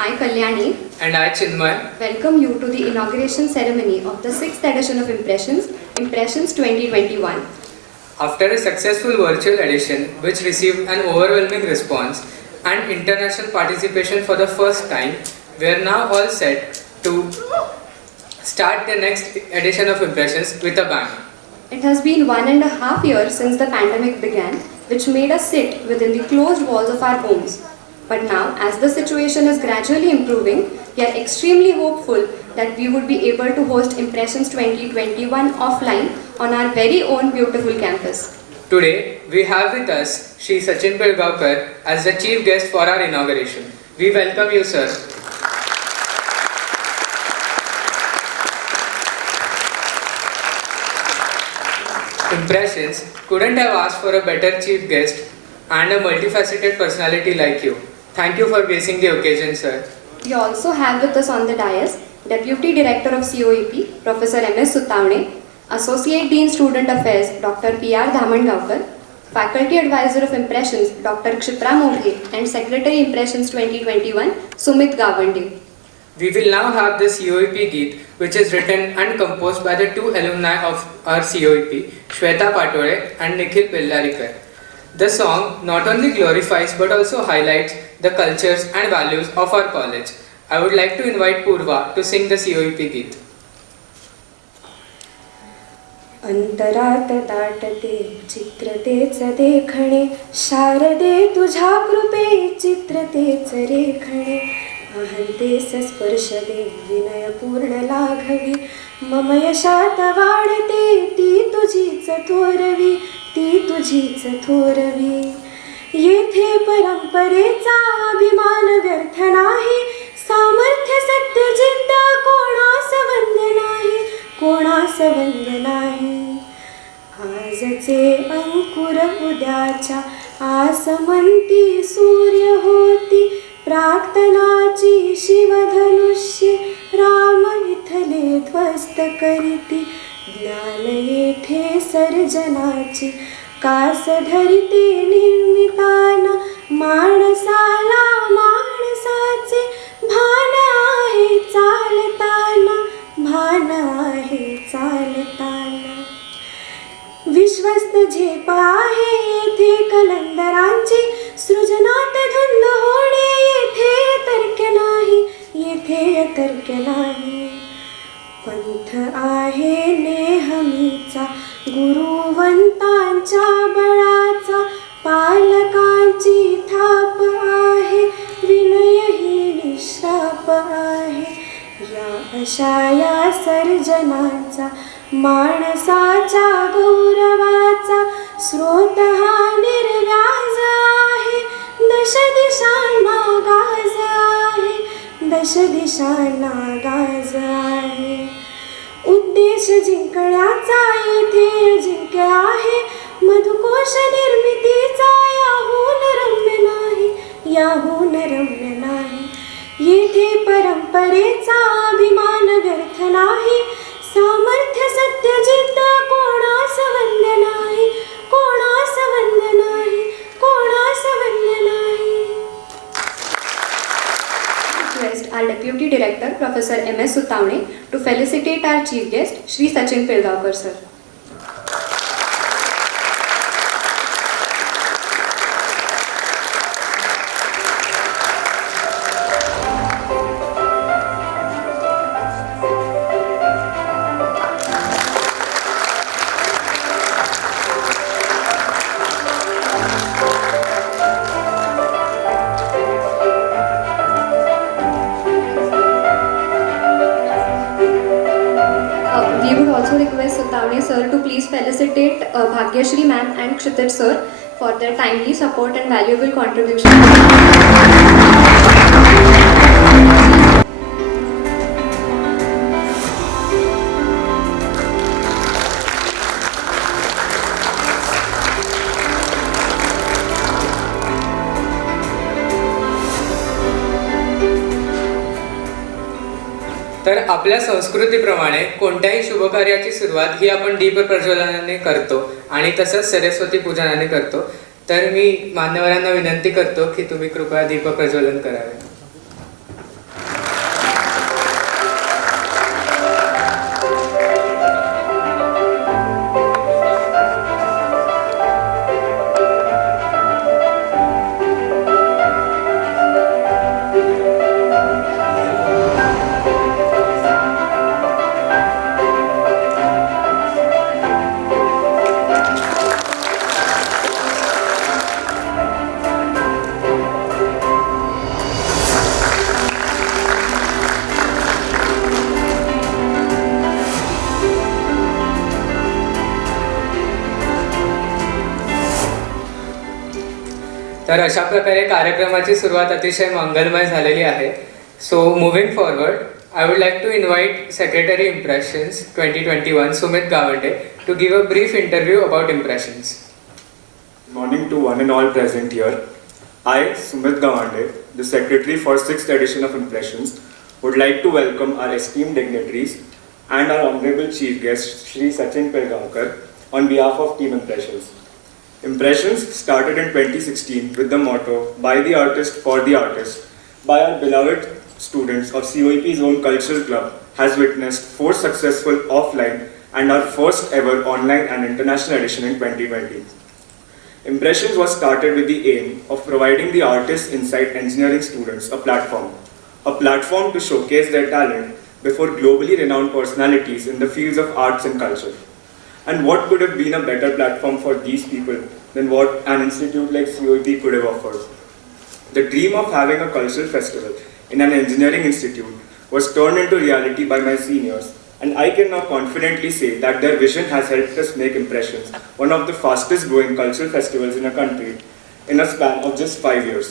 I, Kalyani, And I, Chinmay, welcome you to the inauguration ceremony of the 6th edition of Impressions 2021. after a successful virtual edition which received an overwhelming response and international participation for the first time, we are now all set to start the next edition of Impressions with a bang. It has been 1.5 years since the pandemic began, which made us sit within the closed walls of our homes. But now, as the situation is gradually improving, we are extremely hopeful that we would be able to host Impressions 2021 offline on our very own beautiful campus. Today, we have with us Shri Sachin Pilgaonkar as the chief guest for our inauguration. We welcome you, sir. Impressions couldn't have asked for a better chief guest and a multifaceted personality like you. Thank you for gracing the occasion, sir. We also have with us on the dais Deputy Director of COEP, Professor M.S. Sutavne, Associate Dean Student Affairs, Dr. P.R. Dhamangaonkar, Faculty Advisor of Impressions, Dr. Kshipra Moghe, and Secretary Impressions 2021, Sumit Gawande. We will now have the COEP Geet, which is written and composed by the two alumni of our COEP, Shweta Patore and Nikhil Pillarikar. The song not only glorifies but also highlights the cultures and values of our college. I would like to invite Purva to sing the COEP Geet. अंतरात दाटते चित्रतेच देखणे शारदे तुझ्या कृपे चित्रतेच रेखणे अहंतेस स्पर्श दे विनय पूर्ण लाघवी मम यशात वाढते ती तुझीच थोरवी ती तुझीच थोरवी येथे परंपरेचा अभिमान व्यर्थ नाही सामर्थ्य सत्य जिद्द कोणास वंद्य नाही कोणास वंद्य नाही आजचे अंकुर उद्याच्या आसमंती सूर्य होती प्रार्थनाची शिवधनुष्य राम इथले ध्वस्त करीती ज्ञान येथे सर्जनाची कास धरिते निर्मिताना माणसाला माणसाचे भान आहे चालताना भान आहे चालताना विश्वस्त झेप आहे येथे कलंदरांची सृजनात धुंद होणे येथे तर्क नाही येथे तर्क नाही पंथ आहे नेहमीचा गुरुवंतांच्या बळाचा पालकांची थाप आहे विनय ही निश्राप आहे या अशा या सर्जनाचा माणसाच्या गौरवाचा स्रोत हा निर्व्याज आहे दश दिशांना गाज आहे दश दिशांना गाज आहे उद्देश जिंकण्याचा येथे अजिंक्य आहे मधुकोश निर्मितीचा याहून रम्य नाही याहून रम्य नाही येथे परंपरेचा अभिमान व्यर्थ नाही सामर्थ्य सत्य जिद्द कोणास वंद्य नाही कोणास वंद्य नाही कोणास वंद्य नाही. Request our Deputy Director, Professor M.S. Sutavne, to felicitate our Chief Guest, Shri Sachin Pilgaonkar, sir. We would also request Sutavne sir to please felicitate Bhagyashri ma'am and Kshitij sir for their timely support and valuable contribution. तर आपल्या संस्कृतीप्रमाणे कोणत्याही शुभकार्याची सुरुवात ही आपण दीप प्रज्वलनाने करतो आणि तसंच सरस्वती पूजनाने करतो. तर मी मान्यवरांना विनंती करतो की तुम्ही कृपया दीप प्रज्वलन करावे. तर अशा प्रकारे कार्यक्रमाची सुरुवात अतिशय मंगलमय झालेली आहे. So moving forward, I would like to invite Secretary Impressions 2021 Sumit Gawande to give a brief interview about Impressions. Good morning to one and all present here. I, Sumit Gawande, the Secretary for 6th edition of Impressions, would like to welcome our esteemed dignitaries and our Honorable Chief Guest, Shri Sachin Pilgaonkar, on behalf of Team Impressions. Impressions started in 2016 with the motto, by the artist, for the artist, by our beloved students of COEP's own cultural club, has witnessed 4 successful offline and our first ever online and international edition in 2020. Impressions was started with the aim of providing the artists inside engineering students a platform to showcase their talent before globally renowned personalities in the fields of arts and culture. And what could have been a better platform for these people than what an institute like COEP could have offered? The dream of having a cultural festival in an engineering institute was turned into reality by my seniors, and I can now confidently say that their vision has helped us make Impressions one of the fastest growing cultural festivals in a country in a span of just 5 years.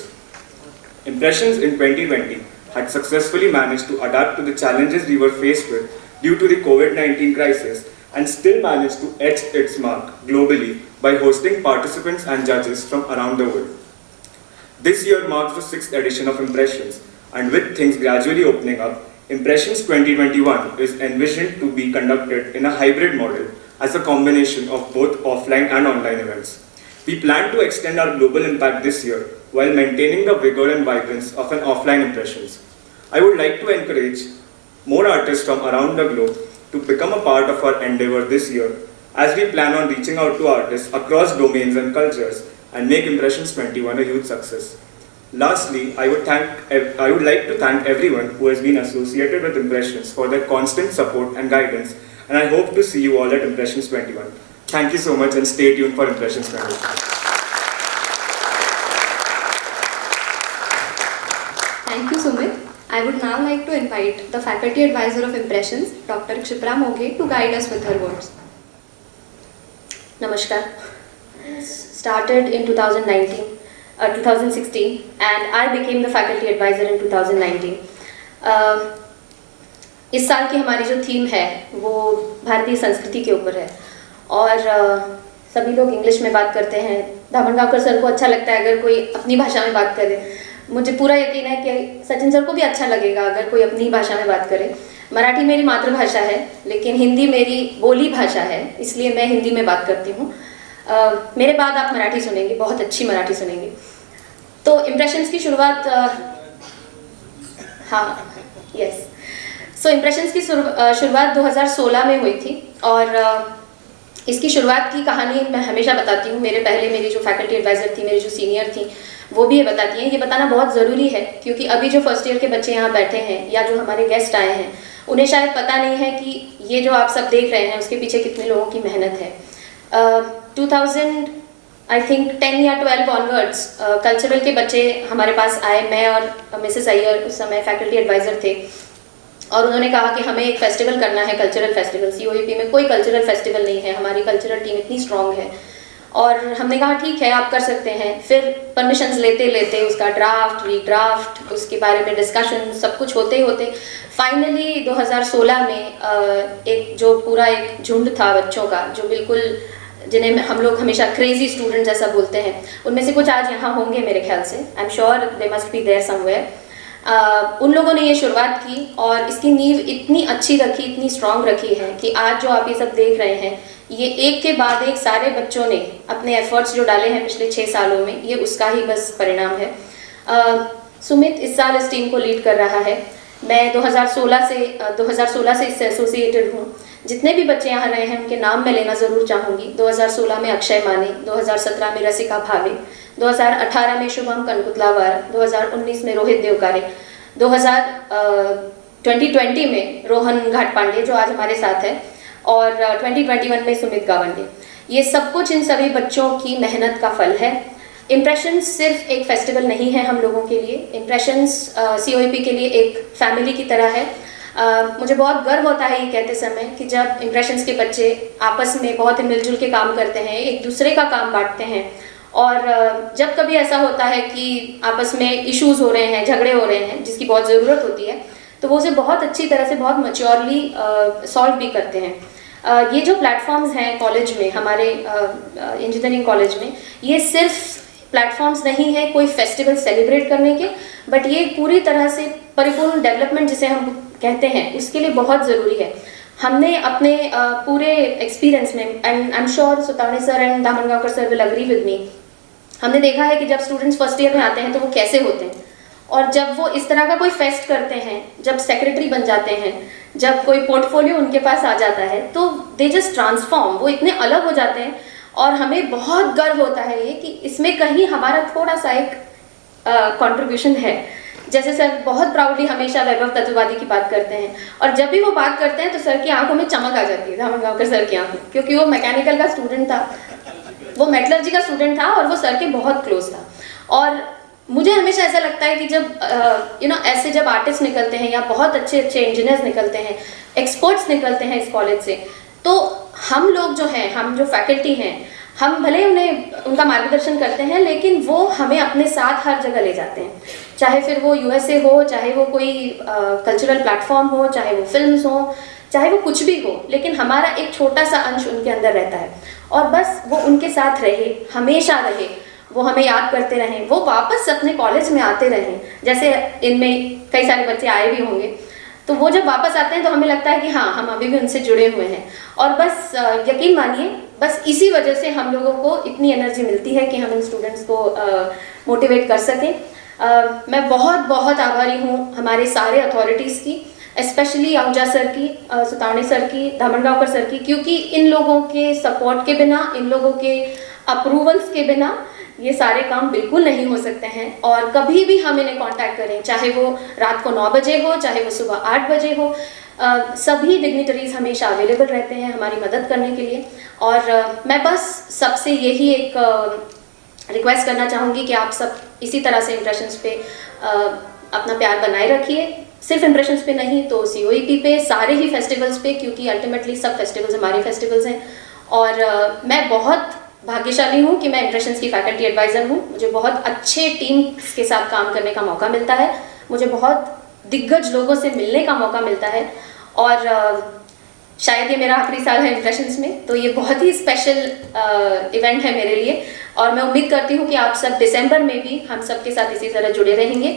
Impressions in 2020 had successfully managed to adapt to the challenges we were faced with due to the COVID-19 crisis and still managed to etch its mark globally by hosting participants and judges from around the world. This year marks the 6th edition of Impressions, and with things gradually opening up, Impressions 2021 is envisioned to be conducted in a hybrid model as a combination of both offline and online events. We plan to extend our global impact this year while maintaining the vigor and vibrance of an offline Impressions. I would like to encourage more artists from around the globe to become a part of our endeavor this year, as we plan on reaching out to artists across domains and cultures and make Impressions 21 a huge success. Lastly, I would like to thank everyone who has been associated with Impressions for their constant support and guidance, and I hope to see you all at Impressions 21. Thank you so much, and stay tuned for Impressions 21. Thank you, Sumit. I would now like to invite the Faculty Advisor of Impressions, Dr. Kshipra Moghe, to guide us with her words. Namaskar. Started in 2016 and I became the faculty advisor in 2019. इस साल की हमारी जो theme है वो भारतीय संस्कृति के ऊपर है और सभी लोग इंग्लिश में बात करते हैं. धामणगांवकर सर को अच्छा लगता है अगर कोई अपनी भाषा में बात करे. मुझे पूरा यकीन है कि सचिन सर को भी अच्छा लगेगा अगर कोई अपनी भाषा में बात करे. मराठी मेरी मातृभाषा है लेकिन हिंदी मेरी बोली भाषा है, इसलिए मैं हिंदी में बात करती हूँ. मेरे बाद आप मराठी सुनेंगे, बहुत अच्छी मराठी सुनेंगे. तो इम्प्रेशंस की शुरुआत इम्प्रेशंस की शुरुआत 2016 में हुई थी और इसकी शुरुआत की कहानी मैं हमेशा बताती हूँ. मेरी जो फैकल्टी एडवाइज़र थी, मेरी जो सीनियर थी, वो भी ये बताती हैं. ये बताना बहुत ज़रूरी है क्योंकि अभी जो फर्स्ट ईयर के बच्चे यहाँ बैठे हैं या जो हमारे गेस्ट आए हैं उन्हें शायद पता नहीं है कि ये जो आप सब देख रहे हैं उसके पीछे कितने लोगों की मेहनत है. 10 या 12 ऑनवर्ड्स कल्चरल के बच्चे हमारे पास आए. मैं और मिसेस अय्यर उस समय फैकल्टी एडवाइज़र थे और उन्होंने कहा कि हमें एक फेस्टिवल करना है, कल्चरल फेस्टिवल. COEP में कोई कल्चरल फेस्टिवल नहीं है, हमारी कल्चरल टीम इतनी स्ट्रॉन्ग है. और हमने कहा ठीक है आप कर सकते हैं. फिर परमिशंस लेते लेते उसका ड्राफ्ट, रीड्राफ्ट, उसके बारे में डिस्कशन, सब कुछ होते होते फाइनली 2016 में एक झुंड था बच्चों का जो बिल्कुल, जिन्हें हम लोग हमेशा क्रेजी स्टूडेंट जैसा बोलते हैं, उनमें से कुछ आज यहाँ होंगे मेरे ख्याल से. I am sure they must be there somewhere. उन लोगों ने ये शुरुआत की और इसकी नींव इतनी अच्छी रखी, इतनी स्ट्रांग रखी है कि आज जो आप ये सब देख रहे हैं ये एक के बाद एक सारे बच्चों ने अपने एफर्ट्स जो डाले हैं पिछले 6 सालों में, ये उसका ही बस परिणाम है. सुमित इस साल इस टीम को लीड कर रहा है. मैं 2016 से इससे एसोसिएटेड हूँ. जितने भी बच्चे यहाँ रहे हैं उनके नाम मैं लेना ज़रूर चाहूँगी. 2016 में अक्षय माने, 2017 में रसिका भावे, 2018 में शुभम कनकुतलावार, 2019 में रोहित देवकारे, 2020 में रोहन घाटपांडे जो आज हमारे साथ है और 2021 में सुमित गावंडे. ये सब कुछ इन सभी बच्चों की मेहनत का फल है. इम्प्रेशंस सिर्फ एक फेस्टिवल नहीं है हम लोगों के लिए. इम्प्रेशंस COEP के लिए एक फैमिली की तरह है. मुझे बहुत गर्व होता है ये कहते समय कि जब इम्प्रेशंस के बच्चे आपस में बहुत ही मिलजुल के काम करते हैं, एक दूसरे का काम बांटते हैं और जब कभी ऐसा होता है कि आपस में इश्यूज हो रहे हैं, झगड़े हो रहे हैं जिसकी बहुत ज़रूरत होती है, तो वो उसे बहुत अच्छी तरह से बहुत मैच्योरली सॉल्व भी करते हैं। ये जो प्लेटफॉर्म्स हैं कॉलेज में, हमारे इंजीनियरिंग कॉलेज में, ये सिर्फ प्लेटफॉर्म्स नहीं है कोई फेस्टिवल सेलिब्रेट करने के, बट ये पूरी तरह से परिपूर्ण डेवलपमेंट जिसे हम कहते हैं उसके लिए बहुत ज़रूरी है। हमने अपने पूरे एक्सपीरियंस में, and I am sure Sutavane sir and Damangaonkar sir will agree with me, हमने देखा है कि जब स्टूडेंट्स फर्स्ट ईयर में आते हैं तो वो कैसे होते हैं, और जब वो इस तरह का कोई फेस्ट करते हैं, जब सेक्रेटरी बन जाते हैं, जब कोई पोर्टफोलियो उनके पास आ जाता है, तो दे जस्ट ट्रांसफॉर्म, वो इतने अलग हो जाते हैं। और हमें बहुत गर्व होता है ये कि इसमें कहीं हमारा थोड़ा सा एक कंट्रीब्यूशन है। जैसे सर बहुत प्राउडली हमेशा वैभव तत्ववादी की बात करते हैं, और जब भी वो बात करते हैं तो सर की आंखों में चमक आ जाती है, दामनगांवकर सर की आंखों, क्योंकि वो मैकेनिकल का स्टूडेंट था, वो मेटलर्जी का स्टूडेंट था, और वो सर के बहुत क्लोज था। और मुझे हमेशा ऐसा लगता है कि जब ऐसे जब आर्टिस्ट निकलते हैं या बहुत अच्छे अच्छे इंजीनियर्स निकलते हैं, एक्सपर्ट्स निकलते हैं इस कॉलेज से, तो हम लोग जो हैं, हम जो फैकल्टी हैं, हम भले उन्हें उनका मार्गदर्शन करते हैं, लेकिन वो हमें अपने साथ हर जगह ले जाते हैं, चाहे फिर वो यूएसए हो, चाहे वो कोई कल्चरल प्लेटफॉर्म हो, चाहे वो फिल्म्स हो, चाहे वो कुछ भी हो, लेकिन हमारा एक छोटा सा अंश उनके अंदर रहता है। और बस वो उनके साथ रहे, हमेशा रहे, वो हमें याद करते रहें, वो वापस अपने कॉलेज में आते रहें। जैसे इनमें कई सारे बच्चे आए भी होंगे, तो वो जब वापस आते हैं तो हमें लगता है कि हाँ, हम अभी भी उनसे जुड़े हुए हैं। और बस यकीन मानिए, बस इसी वजह से हम लोगों को इतनी एनर्जी मिलती है कि हम इन स्टूडेंट्स को मोटिवेट कर सकें। मैं बहुत बहुत आभारी हूँ हमारे सारे अथॉरिटीज़ की, स्पेशली आहूजा सर की, सुतावणे सर की, दामनगांवकर सर की, क्योंकि इन लोगों के सपोर्ट के बिना, इन लोगों के अप्रूवल्स के बिना ये सारे काम बिल्कुल नहीं हो सकते हैं। और कभी भी हम इन्हें कांटेक्ट करें, चाहे वो रात को 9 बजे हो, चाहे वो सुबह 8 बजे हो, सभी डिग्निटरीज हमेशा अवेलेबल रहते हैं हमारी मदद करने के लिए। और मैं बस सबसे यही एक रिक्वेस्ट करना चाहूँगी कि आप सब इसी तरह से इम्प्रेशंस पे अपना प्यार बनाए रखिए, सिर्फ इम्प्रेशंस पे नहीं तो COEP पे, सारे ही फेस्टिवल्स पे, क्योंकि अल्टीमेटली सब फेस्टिवल्स हमारे फेस्टिवल्स हैं। और मैं बहुत भाग्यशाली हूँ कि मैं इम्प्रेशंस की फैकल्टी एडवाइज़र हूँ। मुझे बहुत अच्छे टीम के साथ काम करने का मौका मिलता है, मुझे बहुत दिग्गज लोगों से मिलने का मौका मिलता है, और शायद ये मेरा आखिरी साल है इम्प्रेशंस में, तो ये बहुत ही स्पेशल इवेंट है मेरे लिए। और मैं उम्मीद करती हूँ कि आप सब दिसंबर में भी हम सब के साथ इसी तरह जुड़े रहेंगे।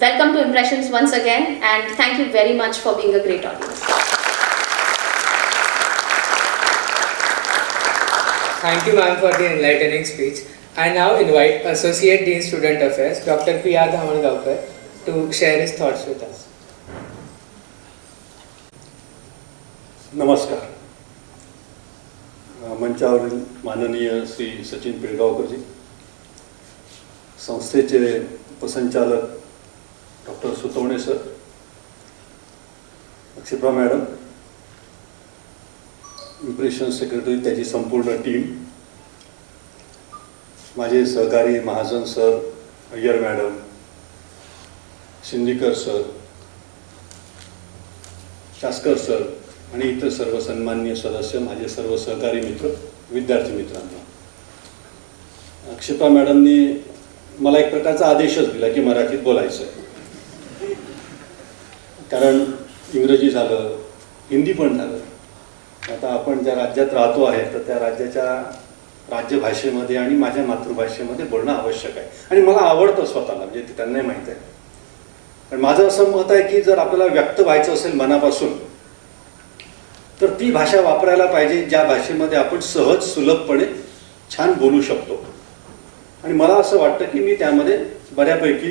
Welcome to impressions once again, and thank you very much for being a great audience. Thank you, ma'am, for the enlightening speech. I now invite Associate Dean Student Affairs, Dr. P.R. Damangaonkar, to share his thoughts with us. नमस्कार. मंचावरील माननीय श्री सचिन पिळगावकरजी, संस्थेचे उपसंचालक doctor Sutavane sir, Akshipra madam, impression secretary, त्याची संपूर्ण team, माझे सहकारी Mahajan sir, Iyer madam, Shindikar sir, Shaskar sir आणि इतर सर्व सन्माननीय सदस्य, माझे सर्व सहकारी मित्र, विद्यार्थी मित्रांनो, अक्षिप्रा मॅडमनी मला एक प्रकारचा आदेशच दिला की मराठीत बोलायचं आहे, कारण इंग्रजी झालं, हिंदी पण झालं. आता आपण ज्या राज्यात राहतो आहे तर त्या राज्याच्या राज्यभाषेमध्ये आणि माझ्या मातृभाषेमध्ये बोलणं आवश्यक आहे, आणि मला आवडतं स्वतःला, म्हणजे ते त्यांनाही माहीत आहे. पण माझं असं मत आहे की जर आपल्याला व्यक्त व्हायचं असेल मनापासून, तर ती भाषा वापरायला पाहिजे ज्या भाषेमध्ये आपण सहज सुलभपणे छान बोलू शकतो. आणि मला असं वाटतं की मी त्यामध्ये बऱ्यापैकी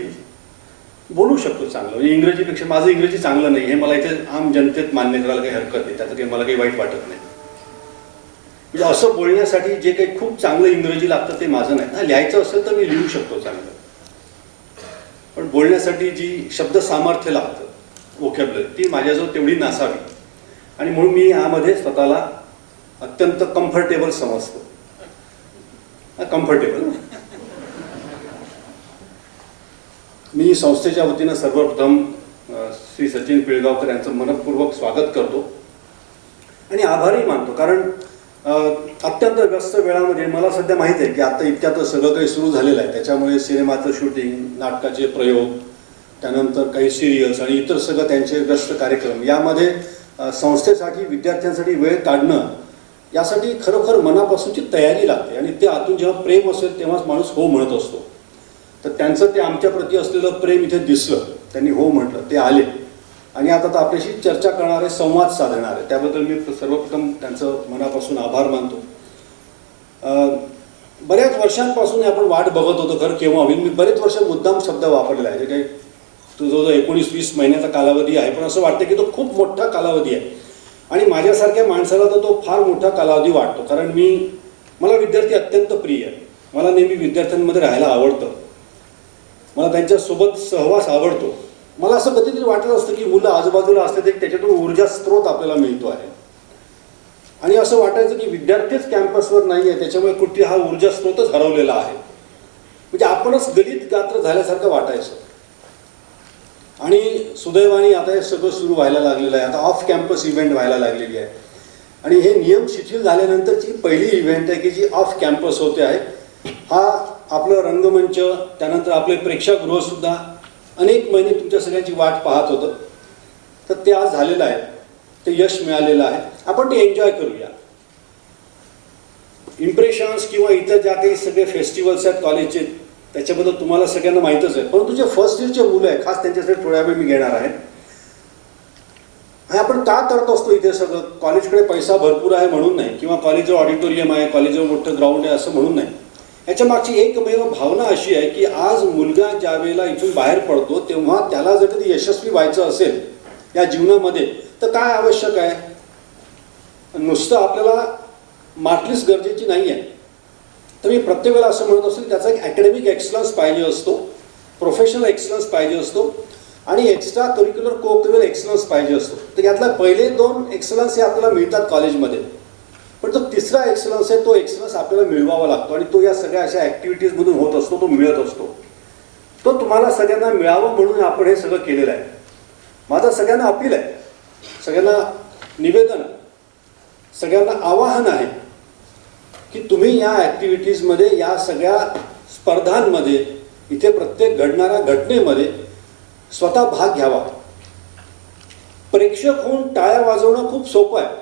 बोलू शकतो चांगलं, म्हणजे इंग्रजीपेक्षा. माझं इंग्रजी चांगलं नाही हे मला इथे आम जनतेत मान्य करायला काही हरकत नाही, त्याचं काही मला काही वाईट वाटत नाही. म्हणजे असं बोलण्यासाठी जे काही खूप चांगलं इंग्रजी लागतं ते माझं नाही. लिहायचं असेल तर मी लिहू शकतो चांगलं, पण बोलण्यासाठी जी शब्द सामर्थ्य लागतं, वोकॅब्युलरी, ती माझ्याजवळ तेवढी नसावी. आणि म्हणून मी यामध्ये स्वतःला अत्यंत कम्फर्टेबल समजतो. कम्फर्टेबल. मी संस्थेच्या वतीनं सर्वप्रथम श्री सचिन पिळगावकर यांचं मनपूर्वक स्वागत करतो आणि आभारही मानतो, कारण अत्यंत व्यस्त वेळामध्ये मला सध्या माहीत आहे की आता इतक्यात सगळं काही सुरू झालेलं आहे. त्याच्यामुळे सिनेमाचं शूटिंग, नाटकाचे प्रयोग, त्यानंतर काही सिरियल्स आणि इतर सगळं त्यांचे व्यस्त कार्यक्रम, यामध्ये संस्थेसाठी विद्यार्थ्यांसाठी वेळ काढणं यासाठी खरोखर मनापासूनची तयारी लागते. आणि ते आतून जेव्हा प्रेम असेल तेव्हाच माणूस हो म्हणत असतो. तर त्यांचं ते आमच्याप्रती असलेलं प्रेम इथे दिसलं, त्यांनी हो म्हटलं, ते आले आणि आता तर आपल्याशी चर्चा करणार आहे, संवाद साधणार आहे. त्याबद्दल मी सर्वप्रथम त्यांचं मनापासून आभार मानतो. बऱ्याच वर्षांपासून आपण वाट बघत होतो, खरं केव्हा होईल. मी बरेच वर्ष मुद्दाम शब्द वापरले आहे, जे काही जो 19-20 महिन्याचा कालावधी आहे, पण असं वाटतं की तो खूप मोठा कालावधी आहे. आणि माझ्यासारख्या माणसाला तर तो फार मोठा कालावधी वाटतो, कारण मला विद्यार्थी अत्यंत प्रिय आहे. मला नेहमी विद्यार्थ्यांमध्ये राहायला आवडतं, मला त्यांच्यासोबत सहवास आवडतो. मला असं कधीतरी वाटत असतं की मुलं आजूबाजूला असले तरी त्याच्यातून ऊर्जा स्रोत आपल्याला मिळतो आहे. आणि असं वाटायचं की विद्यार्थीच कॅम्पसवर नाही आहे, त्याच्यामुळे कुठे हा ऊर्जा स्रोतच हरवलेला आहे. म्हणजे आपणच गलित गात्र झाल्यासारखं वाटायचं. आणि सुदैवाने आता हे सगळं सुरू व्हायला लागलेलं आहे. आता ऑफ कॅम्पस इव्हेंट व्हायला लागलेली आहे. आणि हे नियम शिथिल झाल्यानंतरची पहिली इव्हेंट आहे की जी ऑफ कॅम्पस होते आहे. हा आपलं रंगमंच, त्यानंतर आपले प्रेक्षागृहसुद्धा अनेक महिने तुमच्या सगळ्यांची वाट पाहत होतं. तर ते आज झालेलं आहे, ते यश मिळालेलं आहे. आपण ते एन्जॉय करूया. इम्प्रेशन्स किंवा इतर ज्या काही सगळे फेस्टिवल्स आहेत कॉलेजचे, त्याच्याबद्दल तुम्हाला सगळ्यांना माहीतच आहे. परंतु जे फर्स्ट इयरचे मुलं आहे, खास त्यांच्यासाठी थोड्या वेळ मी घेणार आहे. आपण का करत असतो इथे सगळं? कॉलेजकडे पैसा भरपूर आहे म्हणून नाही, किंवा कॉलेजचं ऑडिटोरियम आहे, कॉलेजवर मोठं ग्राउंड आहे असं म्हणून नाही. याच्या मागची एकमेव भावना अशी आहे की आज मुलगा ज्या वेळेला इथून बाहेर पडतो तेव्हा त्याला जर कधी यशस्वी व्हायचं असेल या जीवनामध्ये, तर काय आवश्यक आहे? नुसतं आपल्याला मार्कलिस्ट गरजेची नाही आहे. तर मी प्रत्येक वेळेला असं म्हणत असतो की त्याचा एक अकॅडमिक एक्सलन्स पाहिजे असतो, प्रोफेशनल एक्सलन्स पाहिजे असतो आणि एक्स्ट्रा करिक्युलर को करिक्युलर एक्सलन्स पाहिजे असतो. तर यातला पहिले 2 एक्सलन्स हे आपल्याला मिळतात कॉलेजमध्ये. पण जो तिसरा एक्सलन्स आहे, तो एक्सलन्स आपल्याला मिळवावा लागतो आणि तो या सगळ्या अशा ॲक्टिव्हिटीजमधून होत असतो, तो मिळत असतो. तो तुम्हाला सगळ्यांना मिळावं म्हणून आपण हे सगळं केलेलं आहे. माझं सगळ्यांना अपील आहे, सगळ्यांना निवेदन, सगळ्यांना आवाहन आहे की तुम्ही या ॲक्टिव्हिटीजमध्ये, या सगळ्या स्पर्धांमध्ये, इथे प्रत्येक घडणाऱ्या घटनेमध्ये स्वतः भाग घ्यावा. प्रेक्षक होऊन टाळ्या वाजवणं खूप सोपं आहे,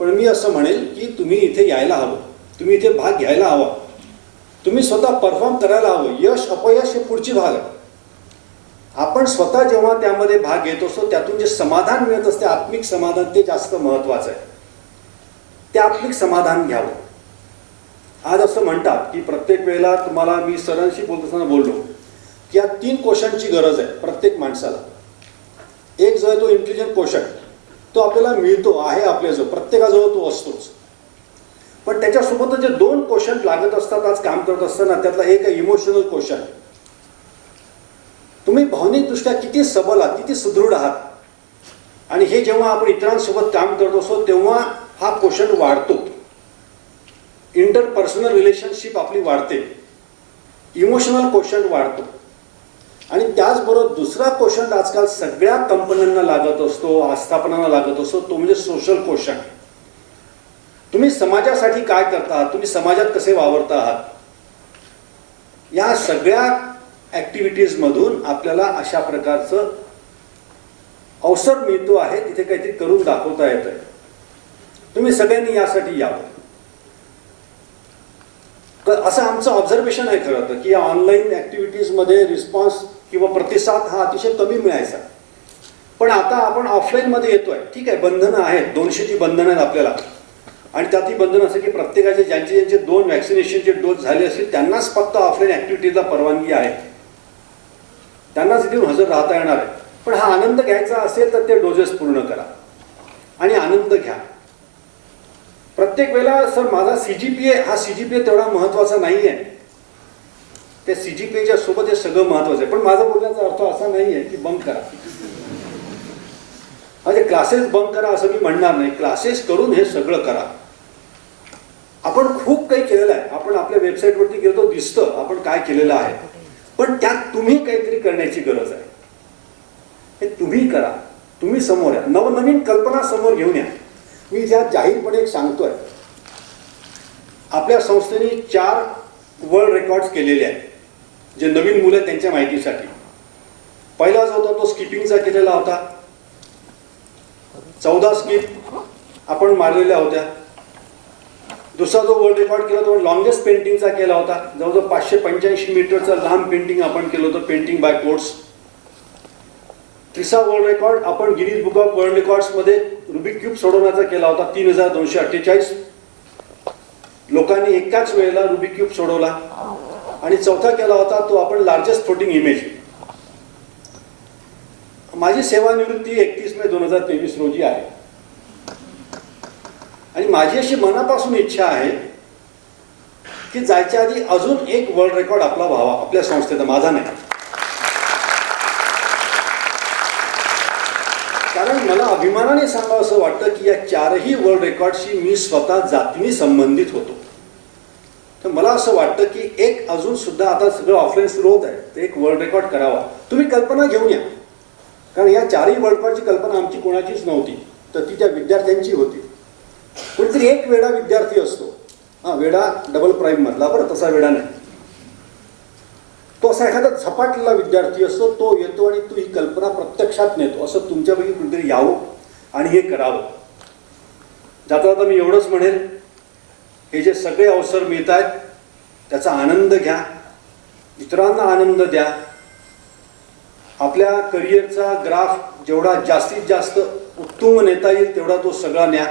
पण मी असं म्हणेल की तुम्ही इथे यायला हवं, तुम्ही इथे भाग घ्यायला हवा, तुम्ही स्वतः परफॉर्म करायला हवं. यश अपयश हे पुढची भाग आहे. आपण स्वतः जेव्हा त्यामध्ये भाग घेत असतो त्यातून जे समाधान मिळत असते, आत्मिक समाधान, ते जास्त महत्त्वाचं आहे. ते आत्मिक समाधान घ्यावं. आज असं म्हणतात की प्रत्येक वेळेला तुम्हाला, मी सरांशी बोलत असताना बोललो की या 3 क्वेश्चनची गरज आहे प्रत्येक माणसाला. एक जो आहे तो इंटेलिजंट क्वेश्चन, तो आपल्याला मिळतो आहे, आपल्याजवळ प्रत्येकाजवळ तो असतोच. पण त्याच्यासोबत जे 2 क्वेश्चन लागत असतात आज काम करत असताना, त्यातला एक आहे इमोशनल क्वेश्चन. तुम्ही भावनिकदृष्ट्या किती सबल आहात, किती सुदृढ आहात. आणि हे जेव्हा आपण इतरांसोबत काम करत असतो तेव्हा हा क्वेश्चन वाढतो. इंटरपर्सनल रिलेशनशिप आपली वाढते, इमोशनल क्वेश्चन वाढतो. आणि त्याचबरोबर दुसरा क्वेश्चन आजकाल सगळ्या कंपन्यांना लागत असतो, आस्थापनांना लागत असतो, तो म्हणजे सोशल क्वेश्चन. तुम्ही समाजासाठी काय करता आहात, तुम्ही समाजात कसे वावरता आहात. या सगळ्या ॲक्टिव्हिटीजमधून आपल्याला अशा प्रकारचं अवसर मिळतो आहे, तिथे काहीतरी करून दाखवता येतं आहे. तुम्ही सगळ्यांनी यासाठी यावं. असं आमचं ऑब्झर्वेशन आहे खरं तर की या ऑनलाईन ॲक्टिव्हिटीजमध्ये रिस्पॉन्स किंवा प्रतिसाद हा अतिशय कमी मिळायचा. पण आता आपण ऑफलाईनमध्ये येतो आहे. ठीक आहे, बंधनं आहेत, 200ची बंधनं आहेत आपल्याला. आणि त्यात ही बंधनं असं की प्रत्येकाचे ज्यांचे 2 व्हॅक्सिनेशनचे डोस झाले असतील त्यांनाच फक्त ऑफलाईन ॲक्टिव्हिटीजला परवानगी आहे, त्यांनाच इथे हजर राहता येणार आहे. पण हा आनंद घ्यायचा असेल तर ते डोजेस पूर्ण करा आणि आनंद घ्या. प्रत्येक वेळेला सर माझा CGPA, हा CGPA तेवढा महत्त्वाचा नाही आहे. त्या CGPAच्या सोबत हे सगळं महत्त्वाचं आहे. पण माझा बोलण्याचा अर्थ असा नाही आहे की बंक करा, म्हणजे क्लासेस बंक करा असं मी म्हणणार नाही. क्लासेस करून हे सगळं करा. आपण खूप काही केलेलं आहे. आपण आपल्या वेबसाईटवरती गेलो दिसतं आपण काय केलेलं आहे. पण त्यात तुम्ही काहीतरी करण्याची गरज आहे. हे तुम्ही करा, तुम्ही समोर या, नवनवीन कल्पना समोर घेऊन या. मी ज्या जाहीरपणे एक सांगतोय आपल्या संस्थेने 4 वर्ल्ड रेकॉर्ड्स केलेले आहेत जे नवीन मुलं आहेत त्यांच्या माहितीसाठी. पहिला जो होता तो स्किपिंगचा केलेला होता. 14 स्किप आपण मारलेल्या होत्या. दुसरा जो वर्ल्ड रेकॉर्ड केला तो लॉंगेस्ट पेंटिंगचा केला होता. जवळजवळ 585 मीटरचं लांब पेंटिंग आपण केलं होतं, पेंटिंग बाय कोट्स. तिसरा वर्ल्ड रेकॉर्ड आपण गिनीज बुक ऑफ वर्ल्ड रेकॉर्ड्समध्ये रुबिक क्यूब सोडवण्याचा केला होता. 3248 लोकांनी एकाच वेळेला रुबिक क्यूब सोडवला. आणि चौथा केला होता तो आपण लार्जेस्ट फ्लोटिंग इमेज. माझी सेवानिवृत्ती 31 मे 2023 रोजी आहे आणि माझी अशी मनापासून इच्छा आहे की जायच्या आधी अजून एक वर्ल्ड रेकॉर्ड आपला व्हावा आपल्या संस्थेचा, माझा नाही. कारण मला अभिमानाने सांगावं असं वाटतं की या 4ही वर्ल्ड रेकॉर्डशी मी स्वतः जातीने संबंधित होतो. तर मला असं वाटतं की एक अजून सुद्धा आता सगळं ऑफलाईन सुरू होत आहे, तर एक वर्ल्ड रेकॉर्ड करावा. तुम्ही कल्पना घेऊन या, कारण या 4ही वर्ल्ड रेकॉर्डची कल्पना आमची कोणाचीच नव्हती, तर ती त्या विद्यार्थ्यांची होती. कुठेतरी एक वेडा विद्यार्थी असतो, हा वेडा डबल प्राईम मधला, बरं तसा वेडा नाही, तो असा एखादा झपाटलेला विद्यार्थी असतो, तो येतो आणि तो ही कल्पना प्रत्यक्षात नेतो. असं तुमच्यापैकी कुठेतरी यावं आणि हे करावं. जाता जाता मी एवढंच म्हणेल, हे जे सगळे अवसर मिळत आहेत त्याचा आनंद घ्या, इतरांना आनंद द्या. आपल्या करिअरचा ग्राफ जेवढा जास्तीत जास्त उत्तुंग नेता येईल तेवढा तो सगळा न्या.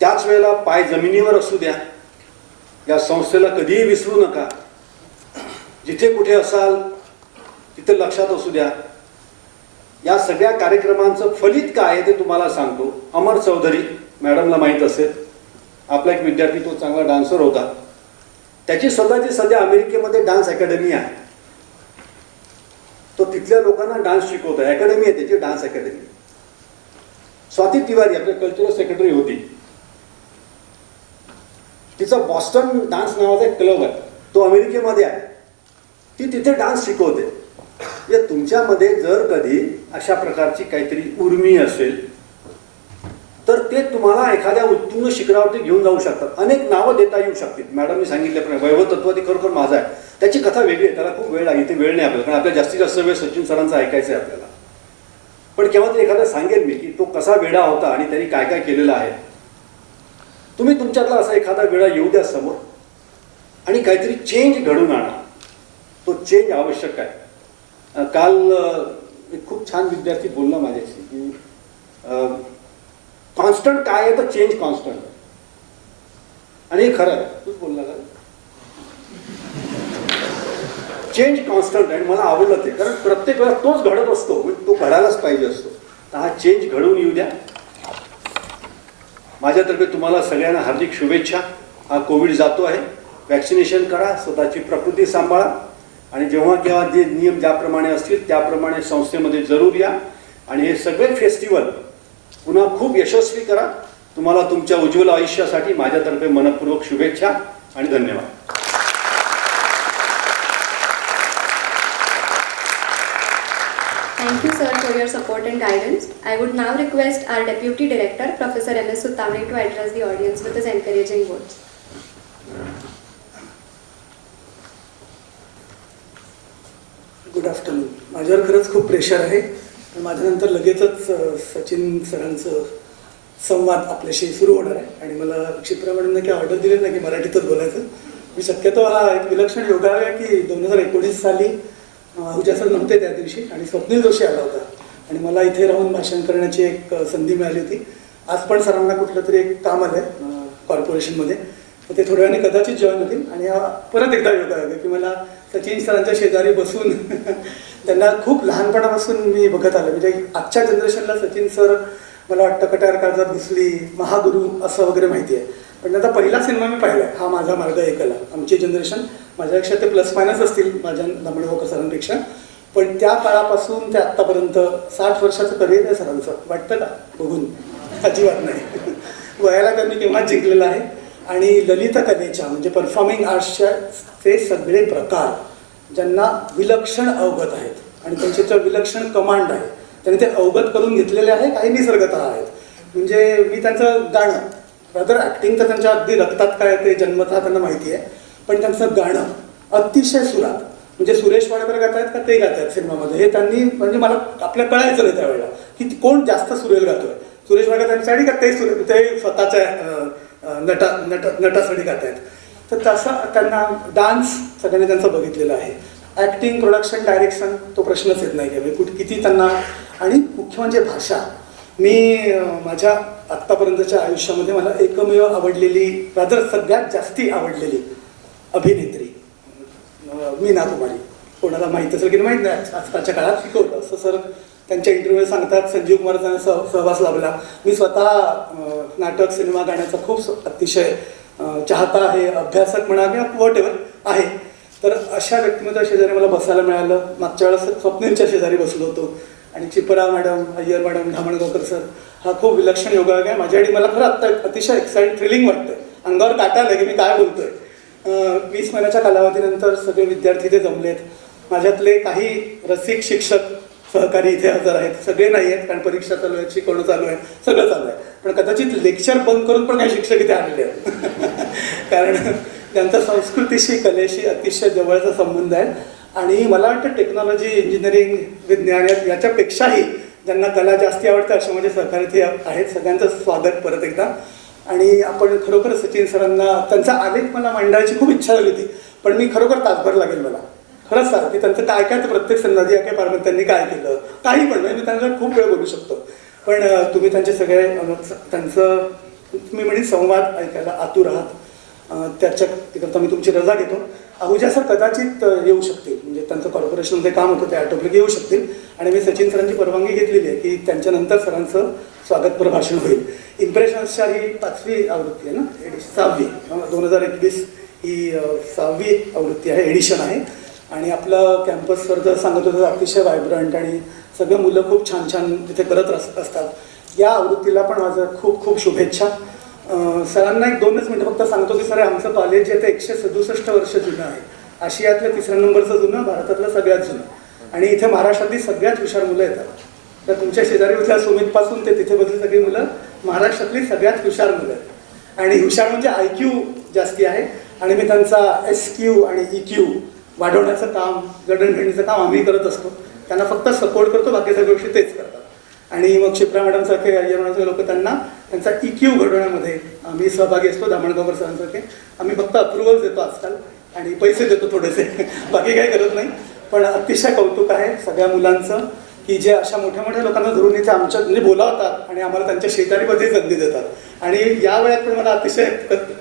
त्याच वेळेला पाय जमिनीवर असू द्या. या संस्थेला कधीही विसरू नका. जिथे कुठे असाल तिथे लक्षात असू द्या. या सगळ्या कार्यक्रमांचं फलित काय आहे ते तुम्हाला सांगतो. अमर चौधरी मॅडमला माहीत असेल, आपला एक विद्यार्थी, तो चांगला डान्सर होता. त्याची स्वतःची सध्या अमेरिकेमध्ये डान्स अकॅडमी आहे. तो तिथल्या लोकांना डान्स शिकवतो. अकॅडमी आहे त्याची, डान्स अकॅडमी. स्वाती तिवारी आपल्या कल्चरल सेक्रेटरी होती. तिचा बॉस्टन डान्स नावाचा एक क्लब आहे, तो अमेरिकेमध्ये आहे. ती तिथे डान्स शिकवते. म्हणजे तुमच्यामध्ये जर कधी अशा प्रकारची काहीतरी उर्मी असेल तर ते तुम्हाला एखाद्या उत्तुंग शिखरावरती घेऊन जाऊ शकतात. अनेक नावं देता येऊ शकतील. मॅडमनी सांगितल्याप्रमाणे वैभव तत्त्वती खरोखर माझा आहे. त्याची कथा वेगळी आहे, त्याला खूप वेळ लागेल. इथे वेळ नाही आपल्याला, कारण आपल्या जास्तीत जास्त वेळ सचिन सरांचा ऐकायचं आहे आपल्याला. पण केव्हा तरी एखादा सांगेल मी की तो कसा वेडा होता आणि त्यांनी काय काय केलेलं आहे. तुम्ही तुमच्यातला असा एखादा वेळा येऊ द्या समोर आणि काहीतरी चेंज घडून आणा. तो चेंज आवश्यक आहे. काल एक खूप छान विद्यार्थी बोलला माझ्याशी की कॉन्स्टंट काय आहे, तर चेंज कॉन्स्टंट. आणि हे खरं आहे. तूच बोलला का? Change constant. आणि मला आवडलं ते, कारण प्रत्येक वेळा तोच घडत असतो, तो घडायलाच पाहिजे असतो. तर हा चेंज घडवून येऊ द्या. माझ्यातर्फे तुम्हाला सगळ्यांना हार्दिक शुभेच्छा. हा कोविड जातो आहे. वॅक्सिनेशन करा, स्वतःची प्रकृती सांभाळा आणि जेव्हा केव्हा जे नियम ज्याप्रमाणे असतील त्याप्रमाणे संस्थेमध्ये जरूर या आणि हे सगळे फेस्टिवल पुन्हा खूप यशस्वी करा. तुम्हाला तुमच्या उज्ज्वल आयुष्यासाठी माझ्यातर्फे मनपूर्वक शुभेच्छा आणि धन्यवाद. Thank you, sir, for your support and guidance. I would now request our Deputy Director, Professor M.S. Sutavane, to address the audience with his encouraging words. Good afternoon. माझ्यावर खरंच खूप प्रेशर आहे. माझ्यानंतर लगेचच सचिन सरांचं संवाद आपल्याशी सुरू होणार आहे आणि मला क्षिप्रमाणे की ऑर्डर दिली नाही की मराठीतच बोलायचं. मी शक्यतो हा एक विलक्षण योगायोग आहे की 2019 साली आहुजा सर नव्हते त्या दिवशी आणि स्वप्नील जोशी आला होता आणि मला इथे राहून भाषण करण्याची एक संधी मिळाली होती. आज पण सरांना कुठलं तरी एक काम आलं आहे कॉर्पोरेशनमध्ये, तर ते थोड्या वेळाने कदाचित जॉईन होतील. आणि हा परत एकदा योगायोग आहे की मला सचिन सरांच्या शेजारी बसून त्यांना खूप लहानपणापासून मी बघत आलो. म्हणजे आजच्या जनरेशनला सचिन सर मला वाटतं कट्यार काळजात घुसली, महागुरू असं वगैरे माहिती आहे. पण त्यांचा पहिला सिनेमा मी पाहिला आहे, हा माझा मार्ग ऐकला. आमची जनरेशन, माझ्यापेक्षा ते प्लस मायनस असतील माझ्या दामणगावकर सरांपेक्षा, पण त्या काळापासून ते आत्तापर्यंत 60 वर्षाचं करिअर आहे सरांचं. वाटतं का बघून? अजिबात नाही. वयाला त्यांनी केव्हाच जिंकलेलं आहे. आणि ललित कलेच्या म्हणजे परफॉर्मिंग आर्ट्सच्या ते सगळे प्रकार ज्यांना विलक्षण अवगत आहेत आणि त्यांच्या विलक्षण कमांड आहे, त्यांनी ते अवगत करून घेतलेले आहे. काही निसर्गतः आहेत. म्हणजे मी त्यांचं गाणं रादर ॲक्टिंग तर त्यांच्या अगदी रक्तात काय ते जन्मतः त्यांना माहिती आहे, पण त्यांचं गाणं अतिशय सुरात, म्हणजे सुरेश वाडकर गात आहेत का ते गात आहेत सिनेमामध्ये, हे त्यांनी म्हणजे मला आपल्या कळायचं नाही त्यावेळेला की कोण जास्त सुरेल गातोय, सुरेश वाडकर त्यांच्यासाठी का ते स्वतःच्या नटासाठी गात आहेत. तर तसं त्यांना डान्स सगळ्यांनी त्यांचं बघितलेलं आहे. ॲक्टिंग, प्रोडक्शन, डायरेक्शन तो प्रश्नच येत नाही की किती त्यांना, आणि मुख्य म्हणजे भाषा. मी माझ्या आत्तापर्यंतच्या आयुष्यामध्ये मला एकमेव आवडलेली, रादर सगळ्यात जास्ती आवडलेली अभिनेत्री मीना कुमारी. कोणाला माहीत असेल की माहीत नाही, आजकालच्या काळात शिकवलं असं सर त्यांच्या इंटरव्ह्यू सांगतात. संजीव कुमारचा सहवास लाभला. मी स्वतः नाटक, सिनेमा, गाण्याचा खूप अतिशय चाहता आहे, अभ्यासक म्हणा किंवा वॉट एव्हर आहे. तर अशा व्यक्तिमत्वा शेजारी मला बसायला मिळालं. मागच्या वेळेस स्वप्नीलच्या शेजारी बसलो होतो, आणि Chipra madam, Iyer madam, Dhamangaonkar sir, हा खूप विलक्षण योगायोग आहे माझ्यासाठी. मला खरं आत्ता अतिशय एक्साइट, थ्रिलिंग वाटतं, अंगावर काटा आलं की मी काय बोलतोय. 20 महिन्याच्या कालावधीनंतर सगळे विद्यार्थी इथे जमलेत. माझ्यातले काही रसिक शिक्षक सहकारी इथे हजर आहेत, सगळे नाही आहेत कारण परीक्षा चालू आहे, शिकवणं चालू आहे, सगळं चालू आहे. पण कदाचित लेक्चर बंद करून पण काही शिक्षक इथे आलेले आहेत कारण त्यांचा संस्कृतीशी, कलेशी अतिशय जवळचा संबंध आहे. आणि मला वाटतं टेक्नॉलॉजी, इंजिनिअरिंग, विज्ञान याच्यापेक्षाही ज्यांना कला जास्ती आवडते अशा म्हणजे सहकारी इथे आहेत. सगळ्यांचं स्वागत परत एकदा. आणि आपण खरोखर सचिन सरांना, त्यांचा आलेख मला मांडायची खूप इच्छा झाली होती, पण मी खरोखर तासभर लागेल मला खरंच सांग की त्यांचं काय काय, तर प्रत्येक नदी काय पार्वत त्यांनी काय केलं, काही पण म्हणजे मी त्यांचा खूप वेळ बोलू शकतो. पण तुम्ही त्यांचे सगळे त्यांचं मी म्हणजे संवाद ऐकायला आतुर आहात. त्याच्याकरता मी तुमची रजा घेतो. अहुजा सर कदाचित येऊ शकतील, म्हणजे त्यांचं कॉर्पोरेशनमध्ये काम होतं, ते आटोपले की येऊ शकतील. आणि मी सचिन सरांची परवानगी घेतलेली आहे की त्यांच्यानंतर सरांचं स्वागतपर भाषण होईल. इम्प्रेशन्सच्या ही 5वी आवृत्ती आहे ना, 6वी, 2021 ही 6वी आवृत्ती आहे, एडिशन आहे. आणि आपलं कॅम्पसवर जर सांगत होतं अतिशय व्हायब्रंट, आणि सगळे मुलं खूप छान छान तिथे करत असतात. या आवृत्तीला पण माझं खूप खूप शुभेच्छा. सरांना 2 मिनिटं फक्त सांगतो की सर, आमचं कॉलेज जे ते 167 वर्ष जुनं आहे. आशियातलं 3ऱ्या नंबरचं जुनं, भारतातलं सगळ्यात जुनं, आणि इथे महाराष्ट्रातली सगळ्यात हुशार मुलं येतात. तर तुमच्या शेजारी उठल्या सुमितपासून ते तिथे बसली सगळी मुलं महाराष्ट्रातली सगळ्यात हुशार मुलं आहेत. आणि हुशार म्हणजे IQ जास्ती आहे. आणि मी त्यांचा SQ आणि EQ वाढवण्याचं काम, जडणघडणीचं काम आम्ही करत असतो. त्यांना फक्त सपोर्ट करतो, बाकी सगळ्या गोष्टी तेच करतात. आणि मग शिप्रा मॅडमसारखे, अय्यर मॅडमसारखे लोक, त्यांना त्यांचा EQ घडवण्यामध्ये आम्ही सहभागी असतो. धामणगावकर सरांसारखे आम्ही फक्त अप्रुव्हल देतो आजकाल आणि पैसे देतो थोडेसे, बाकी काही करत नाही. पण अतिशय कौतुक आहे सगळ्या मुलांचं की जे अशा मोठ्या मोठ्या लोकांना धरून इथे आमच्या म्हणजे बोलावतात आणि आम्हाला त्यांच्या शेजारीमध्ये संधी देतात. आणि या वेळात पण मला अतिशय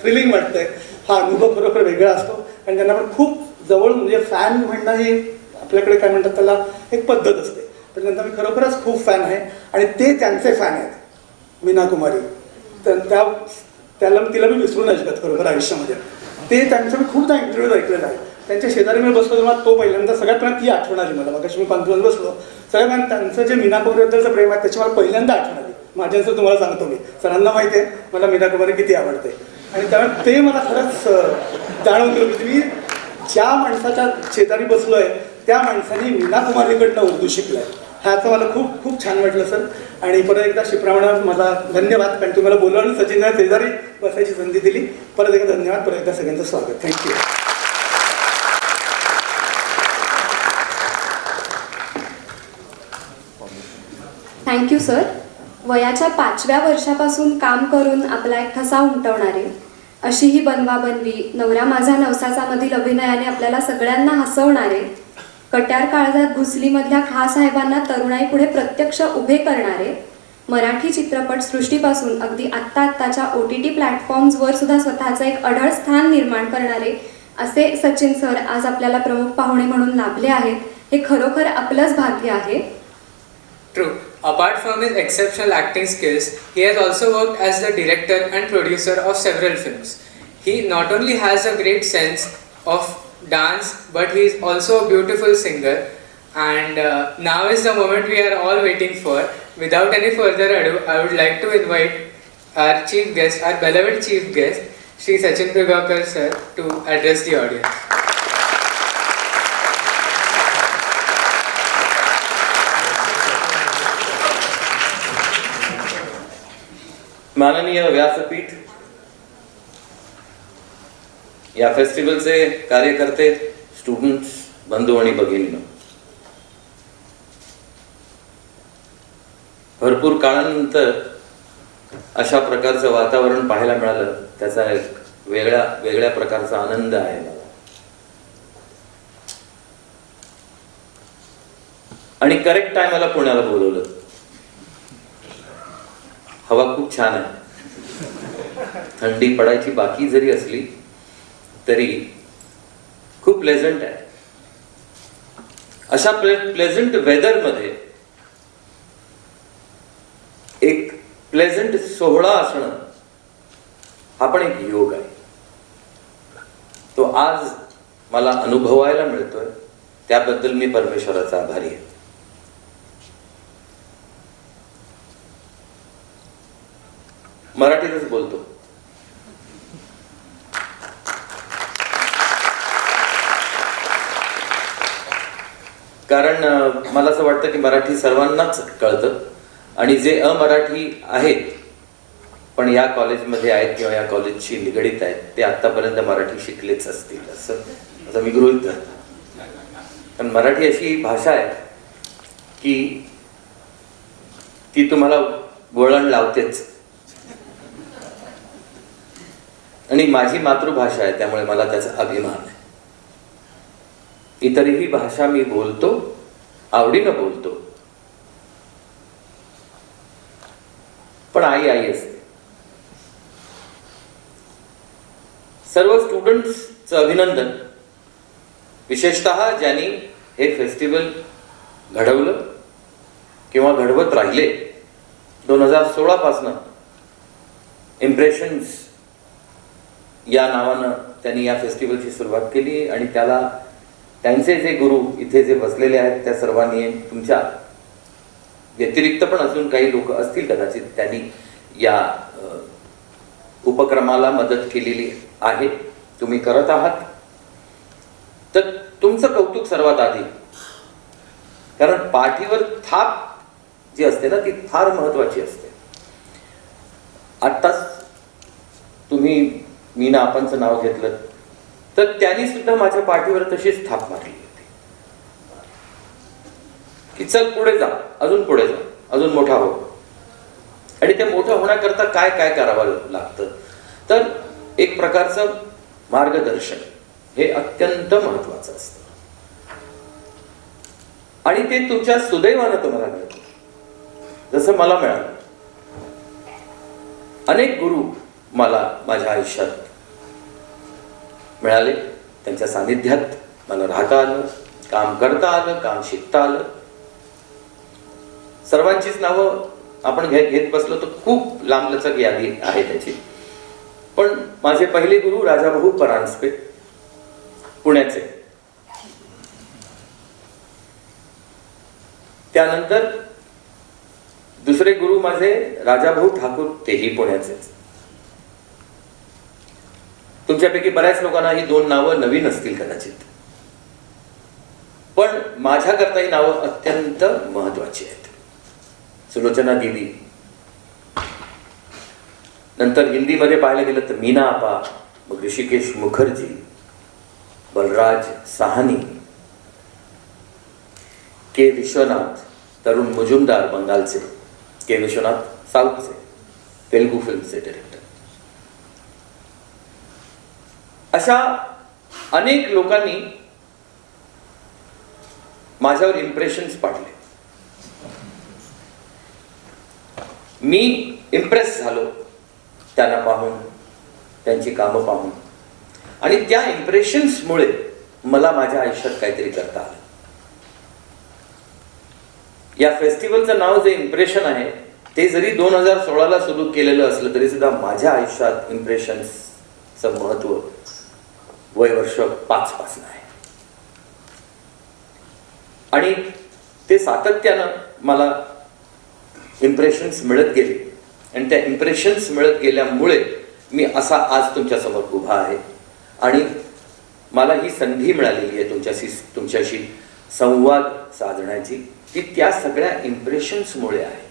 थ्रिलिंग वाटतंय. हा अनुभव खरोखर वेगळा असतो. आणि त्यांना पण खूप जवळ, म्हणजे फॅन म्हणणं ही आपल्याकडे काय म्हणतात त्याला एक पद्धत असते, पण त्यांचा मी खरोखरच खूप फॅन आहे. आणि ते त्यांचे फॅन आहेत मीना कुमारी. तिला मी विसरू नाही शकत खरोखर आयुष्यामध्ये. ते त्यांचं मी खूपदा इंटरव्ह्यू ऐकलेला आहे. त्यांच्या शेजारी मी बसलो तेव्हा तो पहिल्यांदा सगळ्यात पहिल्यांदा ती आठवण आली मला. मगाशी मी पांथरूनच बसलो, सगळ्यात त्यांचं जे मीना कुमारीबद्दलचं प्रेम आहे त्याची मला पहिल्यांदा आठवण आली. माझ्याचं तुम्हाला सांगतो मी, सरांना माहिती आहे मला मीना कुमारी किती आवडते. आणि त्यामुळे ते मला खरंच जाणवून गेलं की मी ज्या माणसाच्या शेजारी बसलोय त्या माणसाने मीना कुमारीकडनं उर्दू शिकलाय. ह्याचं मला खूप खूप छान वाटलं सर. आणि परत एकदा शिप्रावणा मला धन्यवाद, कारण तुम्हाला बोलवलं, सचिनला शेजारी बसायची संधी दिली. परत एकदा धन्यवाद, परत एकदा सगळ्यांचं स्वागत. थँक्यू. Thank you sir. वयाच्या 5व्या वर्षापासून काम करून आपला एक ठसा उमटवणारे, अशी ही बनवाबनवी, नवरा माझा नवसाचामधील अभिनयाने आपल्याला सगळ्यांना हसवणारे, कट्यार काळजात घुसलीमधल्या खासाहेबांना तरुणाईपुढे प्रत्यक्ष उभे करणारे, मराठी चित्रपट सृष्टीपासून अगदी आत्ताच्या OTT प्लॅटफॉर्म्सवर सुद्धा स्वतःचं एक अढळ स्थान निर्माण करणारे असे सचिन सर आज आपल्याला प्रमुख पाहुणे म्हणून लाभले आहेत. हे खरोखर आपलंच भाग्य आहे. True. Apart from his exceptional acting skills, he has also worked as the director and producer of several films. He not only has a great sense of dance, but he is also a beautiful singer. And now is the moment we are all waiting for. Without any further ado, I would like to invite our chief guest, our beloved chief guest, Shri Sachin Pragakar sir, to address the audience. माननीय व्यासपीठ, या फेस्टिवलचे कार्यकर्ते, students, बंधू आणि भगिनींनो, भरपूर काळानंतर अशा प्रकारचं वातावरण पाहायला मिळालं, त्याचा एक वेगळ्या प्रकारचा आनंद आहे मला. आणि करेक्ट टायमाला पुण्याला बोलवलं. हवा खूप छान आहे, थंडी पडायची बाकी जरी असली तरी खूप प्लेझंट आहे. अशा प्लेझंट वेदरमध्ये एक प्लेझंट सोहळा असणं हा पण एक योग आहे. तो आज मला अनुभवायला मिळतोय, त्याबद्दल मी परमेश्वराचा आभारी आहे. मराठीतच बोलतो. कारण मला असं वाटतं की मराठी सर्वांनाच कळतं आणि जे अमराठी आहेत पण या कॉलेजमध्ये आहेत किंवा या कॉलेजशी निगडीत आहेत ते आतापर्यंत मराठी शिकलेच असतील असं मी गृहीत धरतो. पण मराठी अशी भाषा आहे की ती तुम्हाला वळण लावतेच आणि माझी मातृभाषा आहे त्यामुळे मला त्याचा अभिमान आहे. इतरही भाषा मी बोलतो, आवडीनं बोलतो, पण आई असते. सर्व स्टुडंट्सचं अभिनंदन, विशेषतः ज्यांनी हे फेस्टिवल घडवलं किंवा घडवत राहिले. 2016 पासनं इम्प्रेशन्स या नावानं त्यांनी या फेस्टिवलची सुरुवात केली आणि त्याला त्यांचे जे गुरु इथे जे बसलेले आहेत त्या सर्वांनी, तुमच्या व्यतिरिक्त पण अजून काही लोक असतील कदाचित, त्यांनी या उपक्रमाला मदत केलेली आहे. तुम्ही करत आहात तर तुमचं कौतुक सर्वात आधी. कारण पाठीवर थाप जी असते ना ती फार महत्वाची असते. आत्ताच तुम्ही मीना आपणचं नाव घेतलं तर त्यांनी सुद्धा माझ्या पाठीवर तशीच थाप मारली होती की चल पुढे जा, अजून पुढे जा, अजून मोठा हो. आणि ते मोठं होण्याकरता काय काय करावं लागतं तर एक प्रकारचं मार्गदर्शन हे अत्यंत महत्वाचं असतं आणि ते तुमच्या सुदैवानं तुम्हाला मिळतं. जसं मला मिळालं. अनेक गुरु मला माझ्या आयुष्यात मिळाले. त्यांच्या सानिध्यात मला राहता आलं, काम करता आलं, काम शिकता आलं. सर्वांचीच नावं आपण घेत बसलो तर खूप लांबलचक यादी आहे त्याची. पण माझे पहिले गुरु राजाभाऊ परांजपे पुण्याचे, त्यानंतर दुसरे गुरु माझे राजाभाऊ ठाकूर, तेही पुण्याचेच. तुमच्यापैकी बऱ्याच लोकांना ही दोन नावं नवीन असतील कदाचित, पण माझ्याकरता ही नावं अत्यंत महत्वाची आहेत. सुलोचना दीदी, नंतर हिंदीमध्ये पाहायला गेलं तर मीना आपा, मग ऋषिकेश मुखर्जी, बलराज साहनी, के विश्वनाथ, तरुण मुजुमदार बंगालचे, के विश्वनाथ साऊथचे, तेलुगू फिल्मचे डायरेक्टर. अशा अनेक लोकांनी माझ्यावर इम्प्रेशन्स पाडले. मी इम्प्रेस झालो त्यांना पाहून, त्यांची कामं पाहून आणि त्या इम्प्रेशन्समुळे मला माझ्या आयुष्यात काहीतरी करता आलं. या फेस्टिवलचं नाव जे इम्प्रेशन आहे ते जरी 2016ला सुरू केलेलं असलं तरी सुद्धा माझ्या आयुष्यात इम्प्रेशन्सचं महत्व वय वर्ष 5 पासून आहे आणि ते सातत्यानं मला इम्प्रेशन्स मिळत गेले आणि त्या इम्प्रेशन्स मिळत गेल्यामुळे मी असा आज तुमच्या समोर उभा आहे आणि मला ही संधी मिळालेली आहे तुमच्याशी संवाद साधण्याची. ती त्या सगळ्या इम्प्रेशन्समुळे आहे.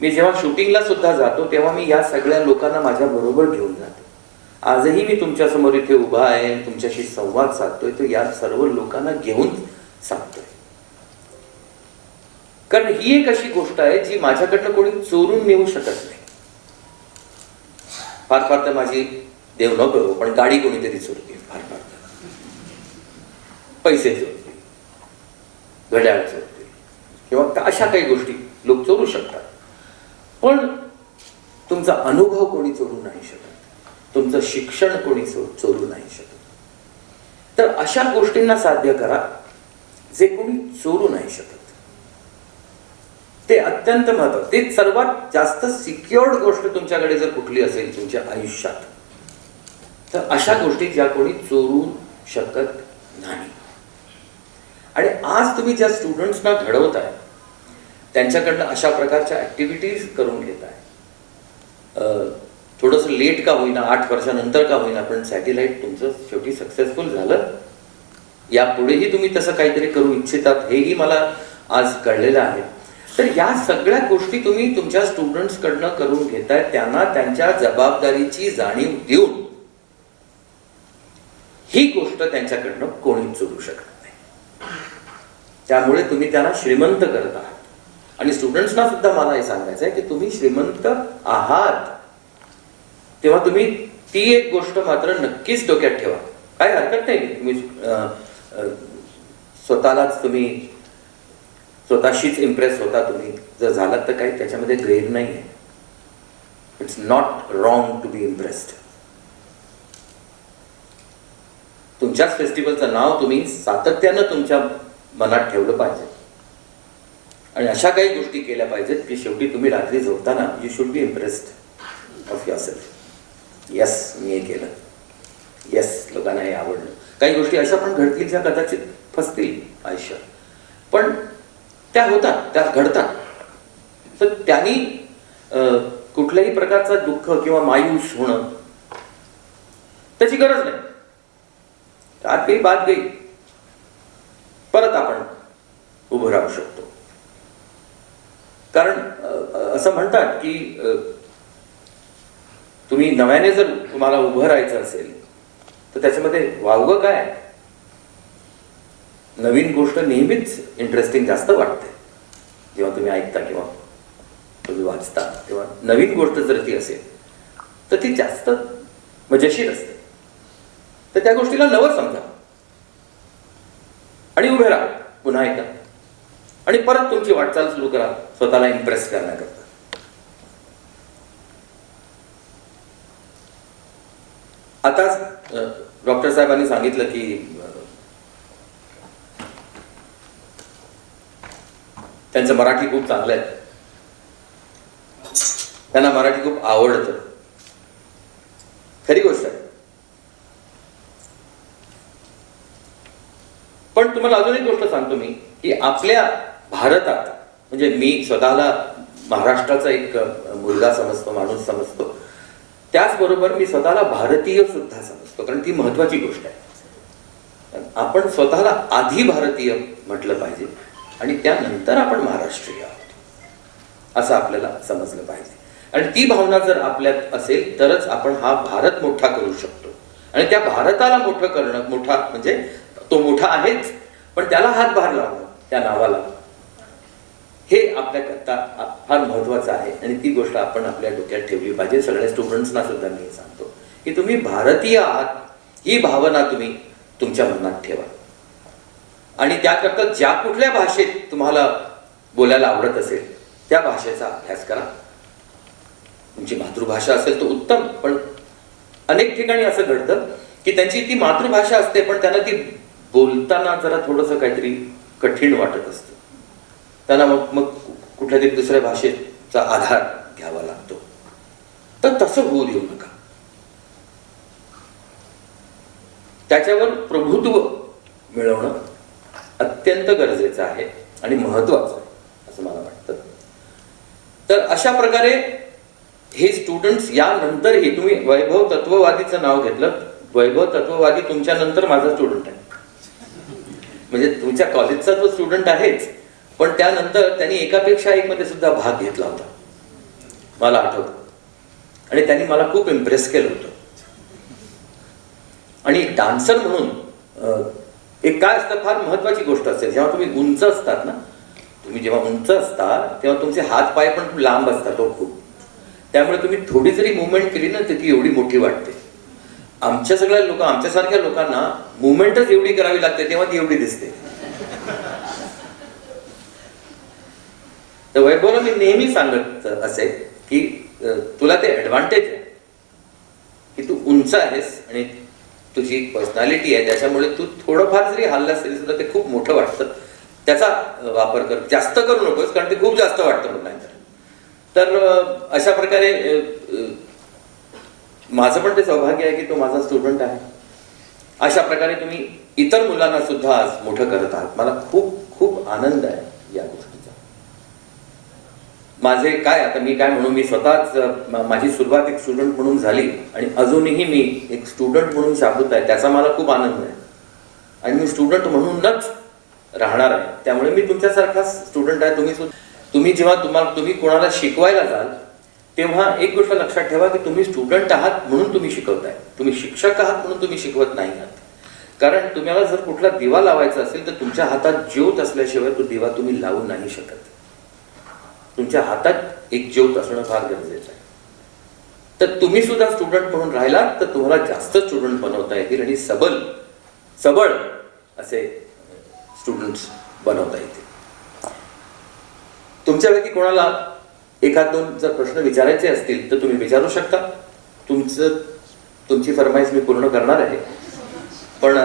मी जेव्हा शूटिंगला सुद्धा जातो तेव्हा मी या सगळ्या लोकांना माझ्या बरोबर घेऊन जातो आजही मी तुमच्यासमोर इथे उभा आहे, तुमच्याशी संवाद साधतोय, तो या सर्व लोकांना घेऊन साधतोय. कारण ही एक अशी गोष्ट आहे जी माझ्याकडनं कोणी चोरून नेऊ शकत नाही. फार फार तर माझी देव न करो पण गाडी कोणीतरी चोरते, फार फार तर पैसे चोरते, घड्याळ चोरते किंवा अशा काही गोष्टी लोक चोरू शकतात. पण तुमचा अनुभव कोणी चोरू नाही शकत, तुमचं शिक्षण कोणी चोरू नाही शकत. तर अशा गोष्टींना साध्य करा जे कोणी चोरू नाही शकत. ते अत्यंत महत्त्वाचं, ते सर्वात जास्त सिक्युअर्ड गोष्ट तुमच्याकडे जर कुठली असेल तुमच्या आयुष्यात, तर अशा गोष्टी ज्या कोणी चोरू शकत नाही. आणि आज तुम्ही ज्या स्टुडंट्सना घडवताय त्यांच्याकडनं अशा प्रकारच्या ऍक्टिव्हिटीज करून घेताय. थोडंसं लेट का होईना, 8 वर्षानंतर का होईना, पण सॅटेलाइट तुमचं शेवटी सक्सेसफुल झालं. यापुढेही तुम्ही तसं काहीतरी करू इच्छितात हेही मला आज कळलेलं आहे. तर या सगळ्या गोष्टी तुम्ही तुमच्या स्टुडंट्सकडनं करून घेताय, त्यांना त्यांच्या जबाबदारीची जाणीव देऊन ही गोष्ट त्यांच्याकडनं कोणी चोरू शकत नाही. त्यामुळे तुम्ही त्यांना श्रीमंत करत आहात. आणि स्टुडंट्सना सुद्धा मला हे सांगायचं आहे की तुम्ही श्रीमंत आहात, तेव्हा तुम्ही ती एक गोष्ट मात्र नक्कीच डोक्यात ठेवा. काय हरकत नाही, तुम्ही स्वतःलाच तुम्ही स्वतःशीच इम्प्रेस होता, तुम्ही जर झालात तर काही त्याच्यामध्ये गैर नाही आहे. It's not wrong to be impressed. तुमच्याच फेस्टिवलचं नाव तुम्ही सातत्यानं तुमच्या मनात ठेवलं पाहिजे आणि अशा काही गोष्टी केल्या पाहिजेत की शेवटी तुम्ही रात्री झोपताना you should be impressed of yourself. Yes, मी हे केलं, येस, लोकांना हे आवडलं. काही गोष्टी अशा पण घडतील ज्या कदाचित फसतील आयुष्यात, पण त्या होतात, त्या घडतात. तर त्यांनी कुठल्याही प्रकारचा दुःख किंवा मायूस होणं त्याची गरज नाही. आत गई बात गई, परत आपण उभं राहू शकतो. कारण असं म्हणतात की तुम्ही नव्याने जर तुम्हाला उभं राहायचं असेल तर त्याच्यामध्ये वावगं काय, नवीन गोष्ट नेहमीच इंटरेस्टिंग जास्त वाटते. जेव्हा तुम्ही ऐकता किंवा तुम्ही वाचता तेव्हा नवीन गोष्ट जर ती असेल तर ती जास्त मजेशीर असते. तर त्या गोष्टीला नवं समजा आणि उभे राहा पुन्हा एकदा आणि परत तुमची वाटचाल सुरू करा स्वतःला इम्प्रेस करण्याकरता. आता डॉक्टर साहेबांनी सांगितलं की त्यांचं मराठी खूप चांगलं आहे, त्यांना मराठी खूप आवडतं. खरी गोष्ट आहे. पण तुम्हाला अजून एक गोष्ट सांगतो मी की आपल्या भारतात, म्हणजे मी स्वतःला महाराष्ट्राचा एक मुलगा समजतो, माणूस समजतो, त्याचबरोबर मी स्वतःला भारतीय सुद्धा समजतो. कारण ती महत्वाची गोष्ट आहे. आपण स्वतःला आधी भारतीय म्हटलं पाहिजे आणि त्यानंतर आपण महाराष्ट्रीय आहोत असं आपल्याला समजलं पाहिजे. आणि ती भावना जर आपल्यात असेल तरच आपण हा भारत मोठा करू शकतो. आणि त्या भारताला मोठं करणं, मोठा म्हणजे तो मोठा आहेच, पण त्याला हातभार लावणं, त्या नावाला, हे आपल्याकरता फार महत्वाचं आहे. आणि ती गोष्ट आपण आपल्या डोक्यात ठेवली पाहिजे. सगळ्या स्टुडंट्सना सुद्धा मी सांगतो की तुम्ही भारतीय आहात ही भावना तुम्ही तुमच्या मनात ठेवा. आणि त्याकरता ज्या कुठल्या भाषेत तुम्हाला बोलायला आवडत असेल त्या भाषेचा अभ्यास करा. तुमची मातृभाषा असेल तर उत्तम, पण अनेक ठिकाणी असं घडतं की त्यांची ती मातृभाषा असते पण त्यांना ती बोलताना जरा थोडंसं काहीतरी कठीण वाटत असतं. त्यांना मग कुठल्या तरी दुसऱ्या भाषेचा आधार घ्यावा लागतो. तर तसं होऊ देऊ नका. त्याच्यावर प्रभुत्व मिळवणं अत्यंत गरजेचं आहे आणि महत्वाचं आहे असं मला वाटतं. तर अशा प्रकारे हे स्टुडंट्स यानंतरही, तुम्ही वैभव तत्ववादीचं नाव घेतलं, वैभव तत्ववादी तुमच्या नंतर माझा स्टुडंट आहे. म्हणजे तुमच्या कॉलेजचा तो स्टुडंट आहेच, पण त्यानंतर त्यांनी एकापेक्षा एक मध्ये सुद्धा भाग घेतला होता मला आठवतं. आणि त्यांनी मला खूप इम्प्रेस केलं होतं. आणि डान्सर म्हणून एक काय असतं, फार महत्वाची गोष्ट असते. जेव्हा तुम्ही उंच असतात ना, तुम्ही जेव्हा उंच असता तेव्हा तुमचे हात पाय पण खूप लांब असतात खूप. त्यामुळे तुम्ही थोडी जरी मुवमेंट केली ना तर ती एवढी मोठी वाटते. आमच्यासारख्या लोकांना मुवमेंटच एवढी करावी लागते तेव्हा ती एवढी दिसते. तर वैभवला मी नेहमी सांगत असे की तुला ते ऍडव्हान्टेज आहे की तू उंच आहेस आणि तुझी पर्सनॅलिटी आहे, त्याच्यामुळे तू थोडंफार जरी हल्लास तरी तुला ते खूप मोठं वाटतं. त्याचा वापर कर, जास्त करू नकोस कारण ते खूप जास्त वाटतं मग नंतर. तर अशा प्रकारे माझं पण ते सौभाग्य आहे की तो माझा स्टुडंट आहे. अशा प्रकारे तुम्ही इतर मुलांना सुद्धा आज मोठं करत आहात. मला खूप खूप आनंद आहे या गोष्टीचा. माझे काय आता मी काय म्हणू, मी स्वतःच माझी सुरुवात एक स्टुडंट म्हणून झाली आणि अजूनही मी एक स्टुडंट म्हणून शाबूत आहे. त्याचा मला खूप आनंद आहे आणि मी स्टुडंट म्हणूनच राहणार आहे. त्यामुळे मी तुमच्यासारखा स्टुडंट आहे. तुम्ही जेव्हा तुम्ही कोणाला शिकवायला जाल तेव्हा एक गोष्ट लक्षात ठेवा की तुम्ही स्टुडंट आहात म्हणून तुम्ही शिकवताय, तुम्ही शिक्षक आहात म्हणून तुम्ही शिकवत नाही आहात. कारण तुम्हाला जर कुठला दिवा लावायचा असेल तर तुमच्या हातात ज्योत असल्याशिवाय तो दिवा तुम्ही लावू नाही शकत. तुमच्या हातात एक ज्योत असणं फार गरजेचं आहे. तर तुम्ही सुद्धा स्टुडंट म्हणून राहिलात तर तुम्हाला जास्त स्टुडंट बनवता येतील आणि सबळ असे स्टुडंट्स बनवता येतील. तुमच्यापैकी कोणाला एखाद दोन जर प्रश्न विचारायचे असतील तर तुम्ही विचारू शकता. तुमची फरमाईश मी पूर्ण करणार आहे. पण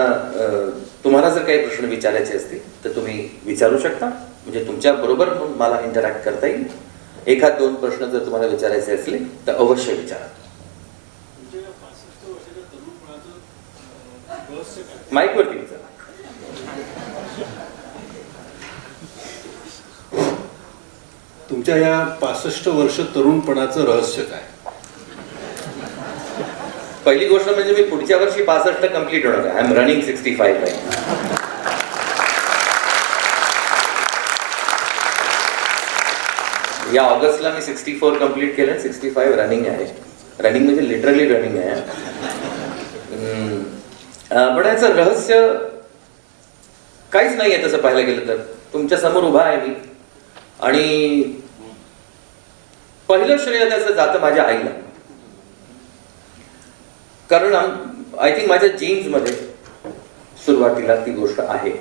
तुम्हाला जर काही प्रश्न विचारायचे असतील तर तुम्ही विचारू शकता. म्हणजे तुमच्या बरोबर मला इंटरॅक्ट करता येईल. एखाद दोन प्रश्न जर तुम्हाला विचारायचे असले तर अवश्य विचारा. माईकवरती विचारा. तुमच्या या 65 वर्ष तरुणपणाचं रहस्य काय? पहिली गोष्ट म्हणजे मी पुढच्या वर्षी 65 कंप्लीट होणार आहे. आय एम रनिंग 65 आहे. या ऑगस्टला मी 64 कंप्लीट केलं, 65 रनिंग आहे. रनिंग म्हणजे लिटरली रनिंग आहे. पण याचं रहस्य काहीच नाही आहे तसं पाहायला गेलं तर. तुमच्या समोर उभा आहे मी आणि पहिलं श्रेय त्याचं जातं माझ्या आईला. कारण आय थिंक माझ्या जीन्समध्ये सुरुवातीला ती गोष्ट आहे.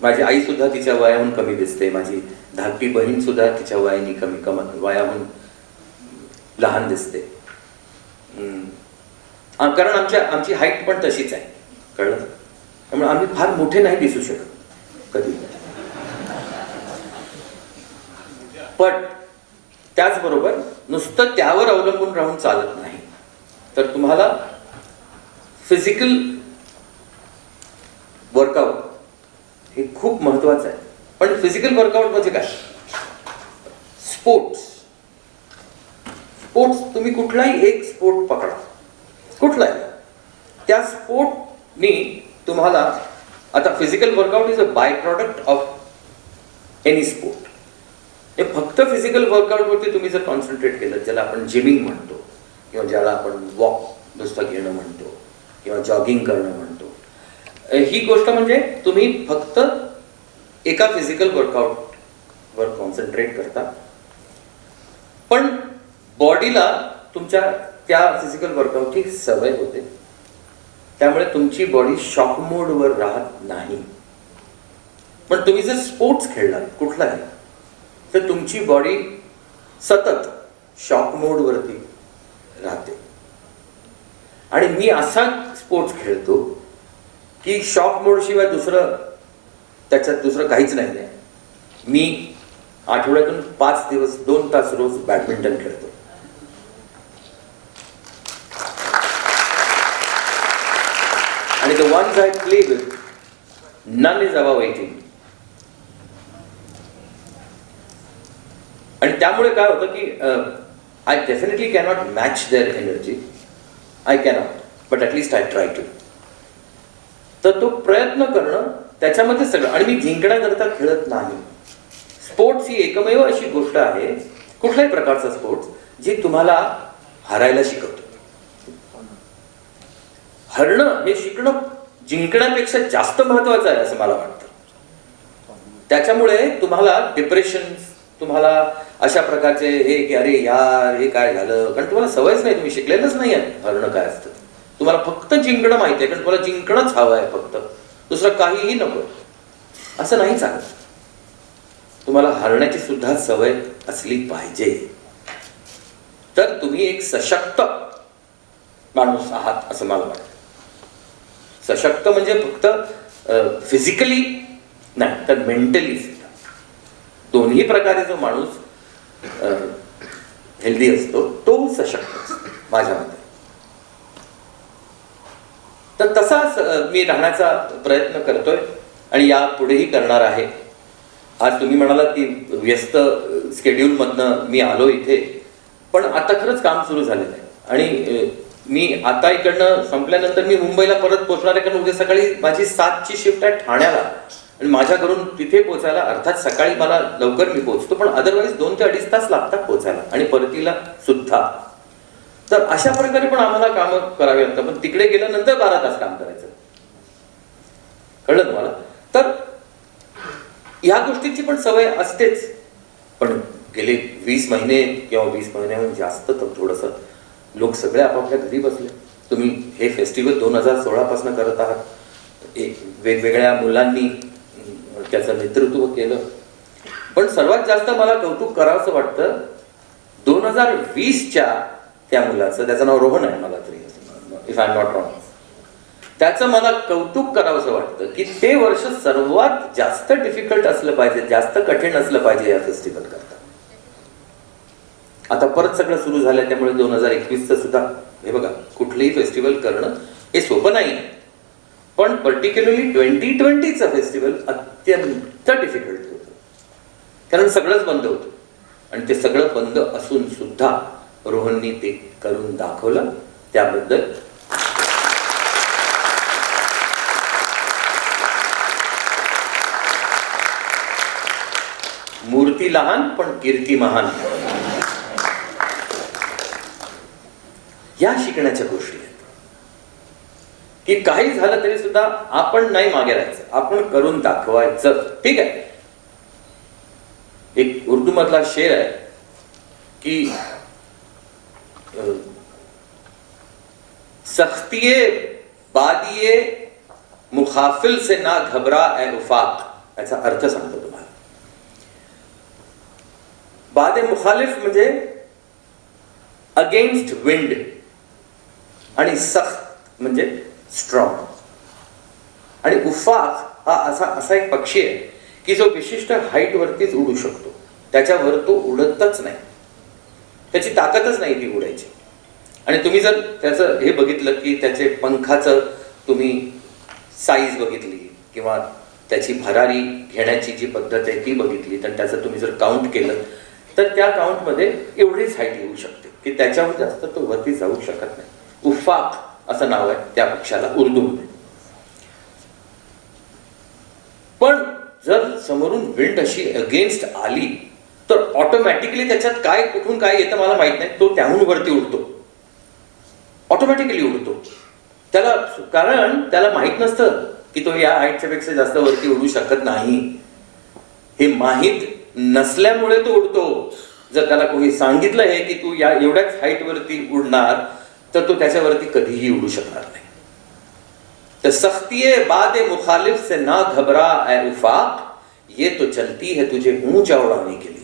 माझी आई सुद्धा तिच्या वयाहून कमी दिसते. माझी धाकटी बहीण सुद्धा तिच्या वयाहून लहान दिसते. कारण आमची हाईट पण तशीच आहे, कळलं. त्यामुळे आम्ही फार मोठे नाही दिसू शकत कधी. पण त्याचबरोबर नुसतं त्यावर अवलंबून राहून चालत नाही. तर तुम्हाला फिजिकल वर्कआउट हे खूप महत्वाचं आहे. पण फिजिकल वर्कआउट म्हणजे काय? स्पोर्ट्स तुम्ही कुठलाही एक स्पोर्ट पकडा, कुठलाही, त्या स्पोर्टनी तुम्हाला आता physical workout is a bye product of any sport. हे फक्त फिजिकल वर्कआउटवरती तुम्ही जर कॉन्सन्ट्रेट केलं, ज्याला आपण जिमिंग म्हणतो किंवा ज्याला आपण वॉक नुसतं घेणं म्हणतो किंवा जॉगिंग करणं म्हणतो, ही गोष्ट म्हणजे तुम्ही फक्त एका फिजिकल वर्कआउटवर कॉन्सन्ट्रेट करता. पण बॉडीला तुमच्या त्या फिजिकल वर्कआउटची सवय होते. त्यामुळे तुमची बॉडी शॉक मोडवर राहत नाही. पण तुम्ही जर स्पोर्ट्स खेळलात कुठलाही तर तुमची बॉडी सतत शॉक मोडवरती राहते. आणि मी असा स्पोर्ट्स खेळतो की शॉक मोड शिवाय त्याच्यात दुसरं काहीच नाही आहे. मी आठवड्यातून 5 दिवस 2 तास रोज बॅडमिंटन खेळतो. आणि the ones I play with, none is above 18. आणि त्यामुळे काय होतं की I definitely cannot match their energy. I cannot, but at least I try to. तर तो प्रयत्न करणं त्याच्यामध्ये सगळं. आणि मी जिंकण्याकरता खेळत नाही. स्पोर्ट्स ही एकमेव अशी गोष्ट आहे, कुठल्याही प्रकारचा स्पोर्ट्स, जी तुम्हाला हरायला शिकवतो. हरणं हे शिकणं जिंकण्यापेक्षा जास्त महत्वाचं आहे असं मला वाटतं. त्याच्यामुळे तुम्हाला डिप्रेशन, तुम्हाला अशा प्रकारचे हे की अरे यार हे काय झालं, कारण तुम्हाला सवयच नाही, तुम्ही शिकलेलंच नाही आहे हरणं काय असतं. तुम्हाला फक्त जिंकणं माहिती आहे, कारण तुम्हाला जिंकणंच हवं आहे, फक्त दुसरं काहीही नको. असं नाही चालत. तुम्हाला हरण्याची सुद्धा सवय असली पाहिजे. तर तुम्ही एक सशक्त माणूस आहात असं मला वाटतं. सशक्त म्हणजे फक्त फिजिकली नाही तर मेंटली सुद्धा. दोन्ही प्रकारे जो माणूस हेल्दी असतो तो सशक्त असतो माझ्या मते. तर तसाच मी राहण्याचा प्रयत्न करतोय आणि यापुढेही करणार आहे. आज तुम्ही म्हणालात की व्यस्त स्केड्यूलमधनं मी आलो इथे, पण आता खरंच काम सुरू झालेलं आहे आणि मी आता इकडनं संपल्यानंतर मी मुंबईला परत पोहोचणार आहे, कारण उद्या सकाळी माझी 7ची शिफ्ट आहे ठाण्याला आणि माझ्या घरून तिथे पोहोचायला अर्थात सकाळी मला लवकर मी पोहोचतो, पण अदरवाईज 2 ते 2.5 तास लागतात पोहोचायला आणि परतीला सुद्धा. तर अशा प्रकारे पण आम्हाला कामं करावी लागतात. पण तिकडे गेल्यानंतर 12 तास काम करायचं. कळलं तुम्हाला? तर ह्या गोष्टीची पण सवय असतेच. पण गेले 20 महिने किंवा 20 महिन्याहून जास्त तर थोडंसं लोक सगळे आपापल्या घरी बसले. तुम्ही हे फेस्टिवल 2016 पासून करत आहात. एक वेगवेगळ्या मुलांनी त्याचं नेतृत्व केलं. पण सर्वात जास्त मला कौतुक करावंसं वाटतं 2020च्या त्या मुलाचं, त्याचं नाव रोहन आहे मला तरी, if I am not wrong. त्याचं मला कौतुक करावंसं वाटतं की ते वर्ष सर्वात जास्त डिफिकल्ट असलं पाहिजे, जास्त कठीण असलं पाहिजे या फेस्टिवल करता. आता परत सगळं सुरू झालंय, त्यामुळे 2021चं सुद्धा हे बघा, कुठलंही फेस्टिवल करणं हे सोपं नाही. पण पर्टिक्युलरली 2020चं फेस्टिवल अत्यंत डिफिकल्ट होतं, कारण सगळंच बंद होतं आणि ते सगळं बंद असून सुद्धा रोहननी ते करून दाखवलं. त्याबद्दल मूर्ती लहान पण कीर्ती महान. या शिकण्याच्या गोष्टी आहेत की काही झालं तरी सुद्धा आपण नाही मागे राहायचं, आपण करून दाखवायचं. ठीक आहे. एक उर्दू मधला शेर आहे की सख्तिये बादिये मुखाफिल से ना घबरा ए उफाक. याचा अर्थ सांगतो तुम्हाला. बादे मुखालिफ म्हणजे अगेन्स्ट विंड आणि सख्त म्हणजे स्ट्रॉंग. आणि उफाक हा असा एक पक्षी आहे की जो विशिष्ट हाईट वरतीच उडू शकतो. त्याच्यावर तो उडतच नाही, त्याची ताकदच नाही ती उडायची. आणि तुम्ही जर त्याचं हे बघितलं की त्याचे पंखाचं तुम्ही साईज बघितली किंवा त्याची भरारी घेण्याची जी पद्धत आहे ती बघितली, तर त्याचं तुम्ही जर काउंट केलं तर त्या काउंटमध्ये एवढीच हाईट येऊ शकते की त्याच्यावर जास्त तो वरती जाऊ शकत नाही. उफाक असं नाव आहे त्या पक्षाला उर्दूमध्ये. पण जर समोरून विंड अशी अगेन्स्ट आली तर ऑटोमॅटिकली त्याच्यात काय कुठून काय येतं मला माहित नाही, तो त्याहून वरती उडतो, ऑटोमॅटिकली उडतो. त्याला कारण त्याला माहित नसतं की तो या हाईटच्या पेक्षा जास्त वरती उडू शकत नाही. हे माहीत नसल्यामुळे तो उडतो. जर त्याला कोणी सांगितलं आहे की तू या एवढ्याच हाईट वरती उडणार तर तो त्याच्यावरती कधीही उडू शकणार नाही. तर सख्तिये बादे मुखालिफ से ना घबरा ए उफाक, ये तो चलती है तुझे ऊंचा उड़ाने के लिए.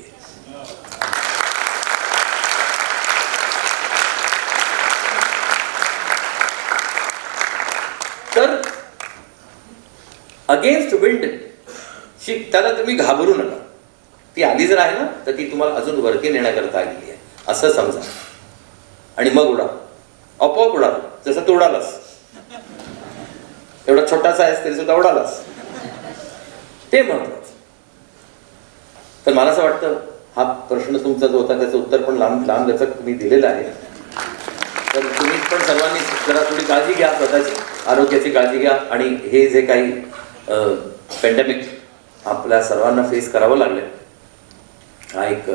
तर अगेन्स्ट विंड त्याला तुम्ही घाबरू नका. ती आली जर आहे ना तर ती तुम्हाला अजून वरती नेण्याकरता आलेली आहे असं समजा आणि मग उडा. आपोआप उडा, जसं तू उडालास. एवढा छोटासा आहेस तरी सुद्धा उडालास. ते महत्वाचं. तर मला असं वाटतं हा प्रश्न तुमचा जो होता त्याचं उत्तर पण लांब लचक मी दिलेलं आहे. तर तुम्ही पण सर्वांनी जरा थोडी काळजी घ्या, स्वतःची आरोग्याची काळजी घ्या. आणि हे जे काही पॅन्डेमिक आपल्या सर्वांना फेस करावं लागलं, हा एक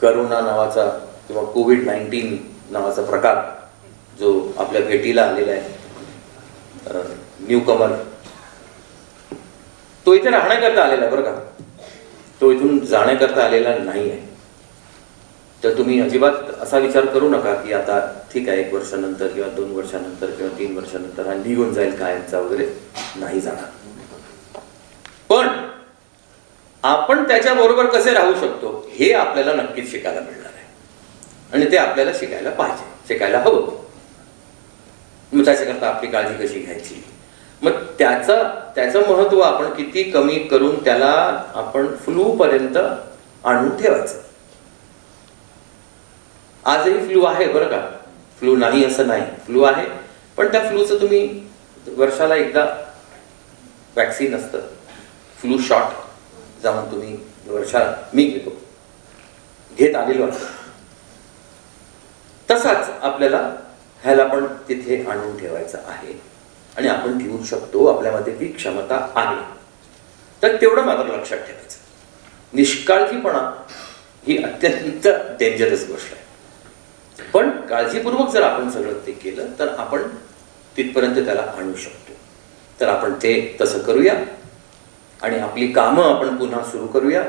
करोना नावाचा किंवा कोविड-19 नावाचा प्रकार जो आपल्या भेटीला आलेला आहे, न्यू कमर, तो इथे राहण्याकरता आलेला बरं का, तो इथून जाण्याकरता आलेला नाही आहे. तर तुम्ही अजिबात असा विचार करू नका की आता ठीक आहे 1 वर्षानंतर किंवा 2 वर्षानंतर किंवा 3 वर्षानंतर हा निघून जाईल कायमचा वगैरे, नाही जाणार. पण आपण त्याच्याबरोबर कसे राहू शकतो हे आपल्याला नक्कीच शिकायला मिळणार आहे आणि ते आपल्याला शिकायला पाहिजे, शिकायला हवं. मग त्याच्याकरता आपली काळजी कशी घ्यायची, मग त्याचं महत्व आपण किती कमी करून त्याला आपण फ्लू पर्यंत आणून ठेवायचं. आजही फ्लू आहे बरं का, फ्लू नाही असं नाही, फ्लू आहे. पण त्या फ्लूचं तुम्ही वर्षाला एकदा वॅक्सिन असतं, फ्लू शॉट जाऊन तुम्ही वर्षाला, मी घेत आलेलो आहे. तसाच आपल्याला ह्याला पण तिथे आणून ठेवायचं आहे आणि आपण ठेवू शकतो, आपल्यामध्ये ती क्षमता आहे. तर तेवढं मात्र लक्षात ठेवायचं. निष्काळजीपणा ही अत्यंत डेंजरस गोष्ट आहे. पण काळजीपूर्वक जर आपण सगळं ते केलं तर आपण तिथपर्यंत त्याला आणू शकतो. तर आपण ते तसं करूया आणि आपली कामं आपण पुन्हा सुरू करूया.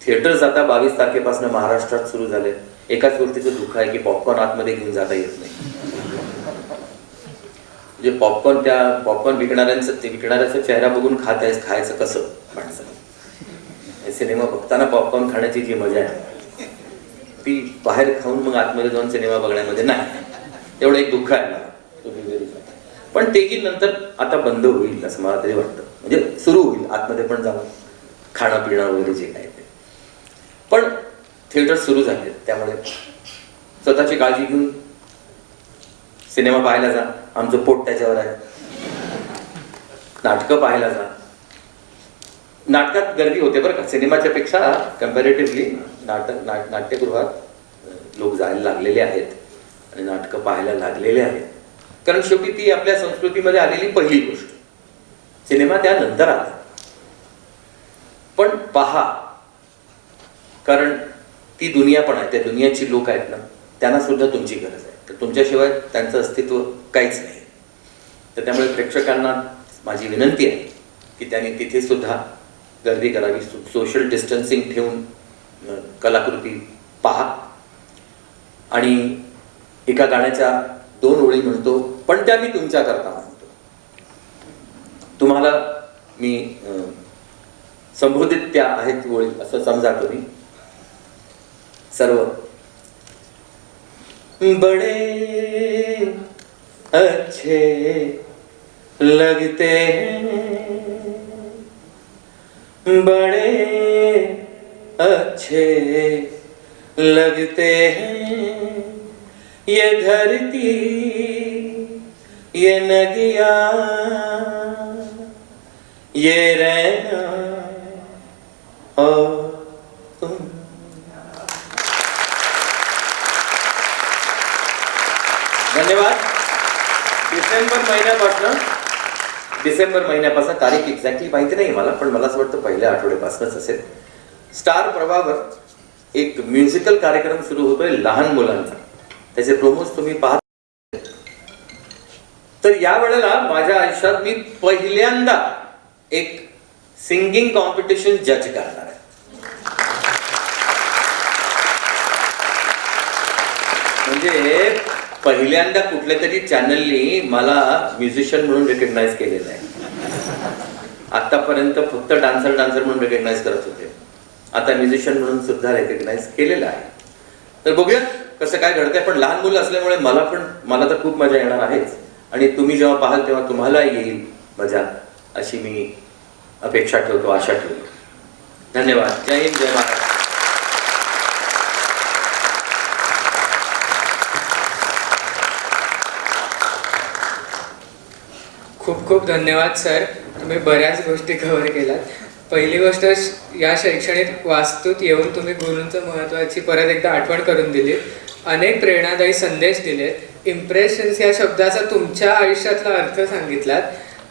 थिएटर्स आता 22 तारखेपासून महाराष्ट्रात सुरू झाले. एकाच गोष्टीचं दुःख आहे की पॉपकॉर्न आतमध्ये घेऊन जाता येत नाही. म्हणजे पॉपकॉर्न विकणाऱ्याचा चेहरा बघून खायचं कसं माणसाने. सिनेमा बघताना पॉपकॉर्न खाण्याची जी मजा आहे ती बाहेर खाऊन मग आतमध्ये जाऊन सिनेमा बघण्यामध्ये नाही. एवढं एक दुःख आहे मला. पण तेही नंतर आता बंद होईल असं मला तरी वाटतं. म्हणजे सुरू होईल आतमध्ये पण जाऊन खाणं पिणं वगैरे जे काय ते. पण थिएटर सुरू झाले त्यामुळे स्वतःची काळजी घेऊन सिनेमा पाहायला जा. आमचं पोट त्याच्यावर आहे. नाटकं पाहायला जा. नाटकात गर्दी होते बरं का, सिनेमाच्या पेक्षा कम्पॅरेटिव्हली नाट्यगृहात लोक जायला लागलेले आहेत आणि नाटकं पाहायला लागलेले आहेत. कारण शेवटी ती आपल्या संस्कृतीमध्ये आलेली पहिली गोष्ट. सिनेमा त्यानंतर आला. पण पहा, कारण ती दुनिया पण आहे, त्या दुनियाची लोक आहेत ना, त्यांना सुद्धा तुमची गरज आहे. तर तुमच्याशिवाय त्यांचं अस्तित्व काहीच नाही. तर त्यामुळे प्रेक्षकांना माझी विनंती आहे की त्यांनी तिथे सुद्धा गर्दी करावी. सोशल डिस्टन्सिंग ठेवून कलाकृती पहा. आणि एका गाण्याच्या 2 ओळी म्हणतो, पण त्या मी तुमच्याकरता म्हणतो. तुम्हाला मी संबोधित त्या आहेत ओळी असं समजा तुम्ही सर्व. बड़े अच्छे लगते हैं, बड़े अच्छे लगते हैं, ये धरती ये नदियाँ ये रहना और तुम. धन्यवाद. डिसेंबर महिन्यापासून तारीख एक्झॅक्टली माहिती नाही मला, पण मला असं वाटतं पहिल्या आठवड्यापासूनच असेल, स्टार प्रभावर एक म्युझिकल कार्यक्रम सुरू होतोय लहान मुलांचा. त्याचे प्रोमोज तुम्ही पाहता. तर या वेळेला माझ्या आयुष्यात मी पहिल्यांदा एक सिंगिंग कॉम्पिटिशन जज करणार आहे. म्हणजे पहिल्यांदा कुठल्या तरी चॅनलनी मला म्युझिशियन म्हणून रेकग्नाइज केलेलं आहे. आतापर्यंत फक्त डान्सर म्हणून रेकग्नाइज करत होते. आता म्युझिशियन म्हणून सुद्धा रेकग्नाइज केलेलं आहे. तर बघूया कसं काय घडतंय. पण लहान मुलं असल्यामुळे मला तर खूप मजा येणार आहेच. आणि तुम्ही जेव्हा पाहाल तेव्हा तुम्हाला येईल मजा, अशी मी अपेक्षा ठेवतो, आशा ठेवतो. धन्यवाद. जय हिंद, जय महाराष्ट्र. खूप खूप धन्यवाद सर. तुम्ही बऱ्याच गोष्टी कव्हर केल्यात. पहिली गोष्ट, या शैक्षणिक वास्तूत येऊन तुम्ही गुरूंचं महत्त्वाची परत एकदा आठवण करून दिली. अनेक प्रेरणादायी संदेश दिलेत. इम्प्रेशन्स या शब्दाचा तुमच्या आयुष्यातला अर्थ सांगितलात.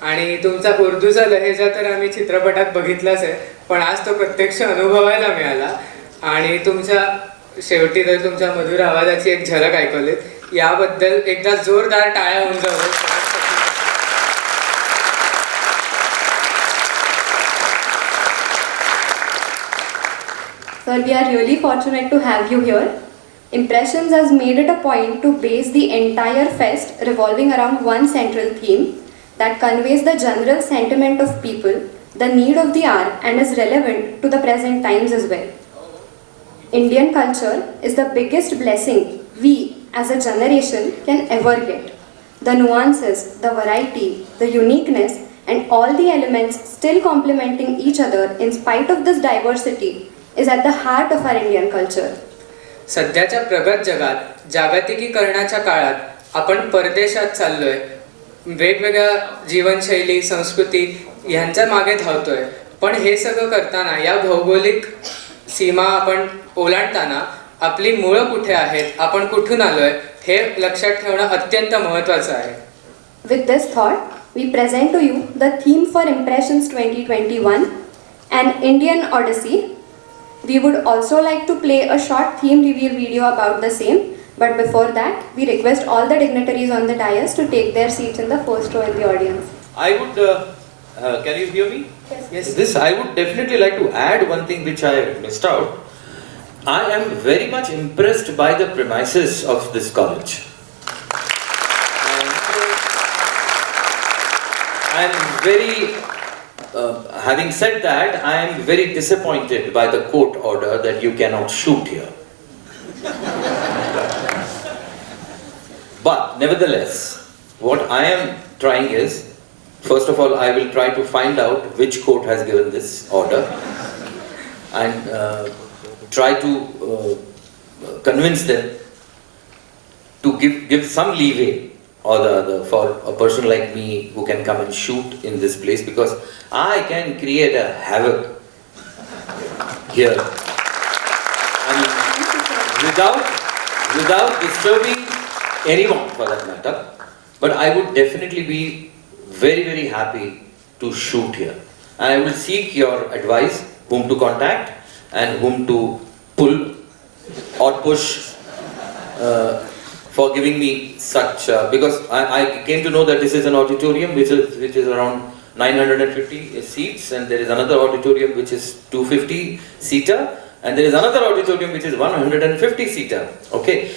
आणि तुमचा उर्दूचा लहेजा तर आम्ही चित्रपटात बघितलाच आहे, पण आज तो प्रत्यक्ष अनुभवायला मिळाला. आणि तुमच्या शेवटी तर तुमच्या मधुर आवाजाची एक झलक ऐकवलीत. याबद्दल एकदा जोरदार टाळ्या होऊन जाऊ. Sir, we are really fortunate to have you here. Impressions has made it a point to base the entire fest revolving around one central theme that conveys the general sentiment of people, the need of the hour, and is relevant to the present times as well. Indian culture is the biggest blessing we as a generation can ever get. The nuances, the variety, the uniqueness, and all the elements still complementing each other in spite of this diversity is at the heart of our Indian culture. सध्याच्या प्रगत जगात जागतिकीकरणाच्या काळात आपण परदेशात चाललोय, वेगवेगळ्या जीवनशैली संस्कृती ह्यांच्या मागे धावतोय. पण हे सगळं करताना या भौगोलिक सीमा आपण ओलांडताना आपली मुळं कुठे आहेत, आपण कुठून आलोय हे लक्षात ठेवणं अत्यंत महत्त्वाचं आहे. With this thought, we present to you the theme for Impressions 2021, an Indian Odyssey. We would also like to play a short theme reveal video about the same, but before that, we request all the dignitaries on the dais to take their seats in the first row in the audience. I would, can you hear me? Yes. This, I would definitely like to add one thing which I missed out. I am very much impressed by the premises of this college. I am very, having said that, I am very disappointed by the court order that you cannot shoot here. But nevertheless, what I am trying is, first of all, I will try to find out which court has given this order and try to convince them to give some leeway or the other for a person like me who can come and shoot in this place, because I can create a havoc here. I mean, without disturbing anyone for that matter, but I would definitely be very, very happy to shoot here. And I will seek your advice, whom to contact and whom to pull or push for giving me such, because I came to know that this is an auditorium which is around 950 seats, and there is another auditorium which is 250 seater, and there is another auditorium which is 150 seater, okay,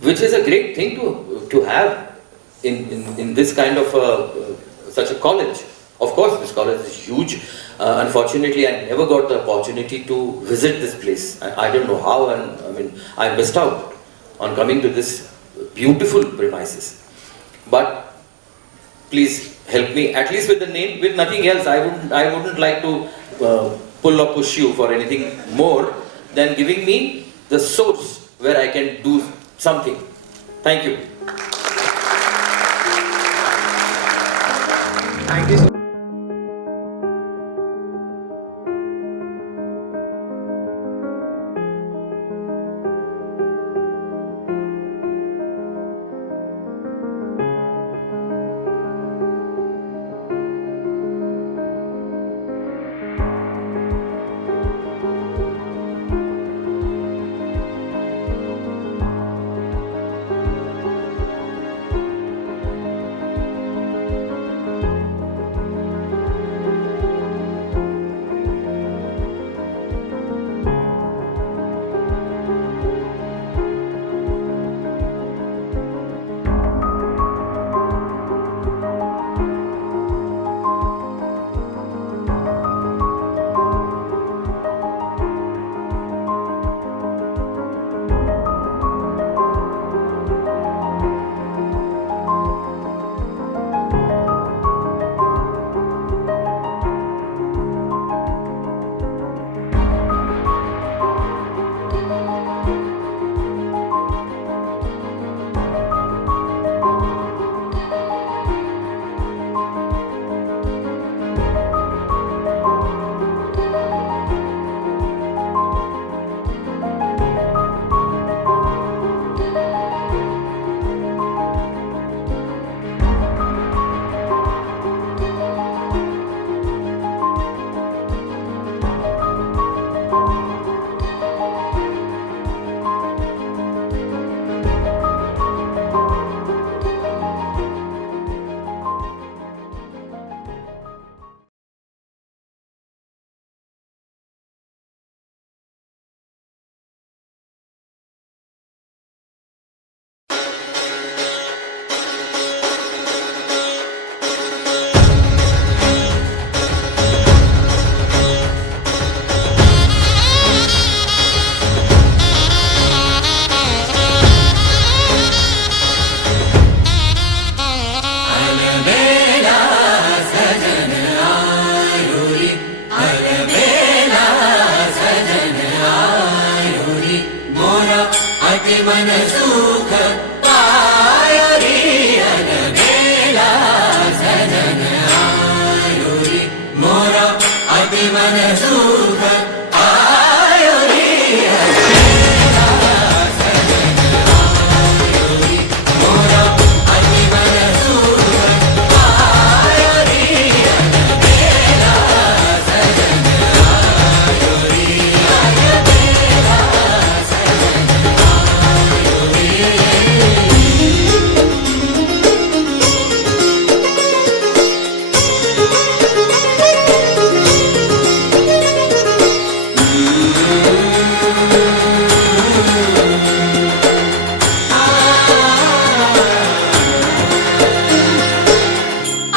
which is a great thing to have in this kind of such a college. Of course, this college is huge. Unfortunately, I never got the opportunity to visit this place. I don't know how, and I mean, I missed out on coming to this beautiful premises. But please help me, at least with the name, with nothing else. I wouldn't like to pull or push you for anything more than giving me the source where I can do something. Thank you. Thank you so much.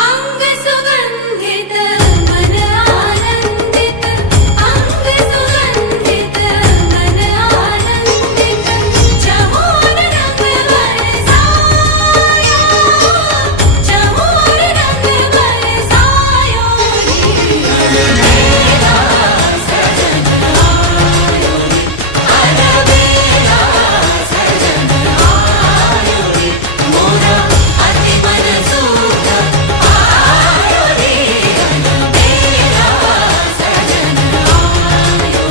अंग सुगंधित मन आनंदित अंग सुगंधित मन आनंदित चहूर रंग बरसाया चहूर रंग बरसायो अलबेला सजन आयो अलबेला सजन आयो मोरा अति मन सुख आयो रे अलबेला सजन आयो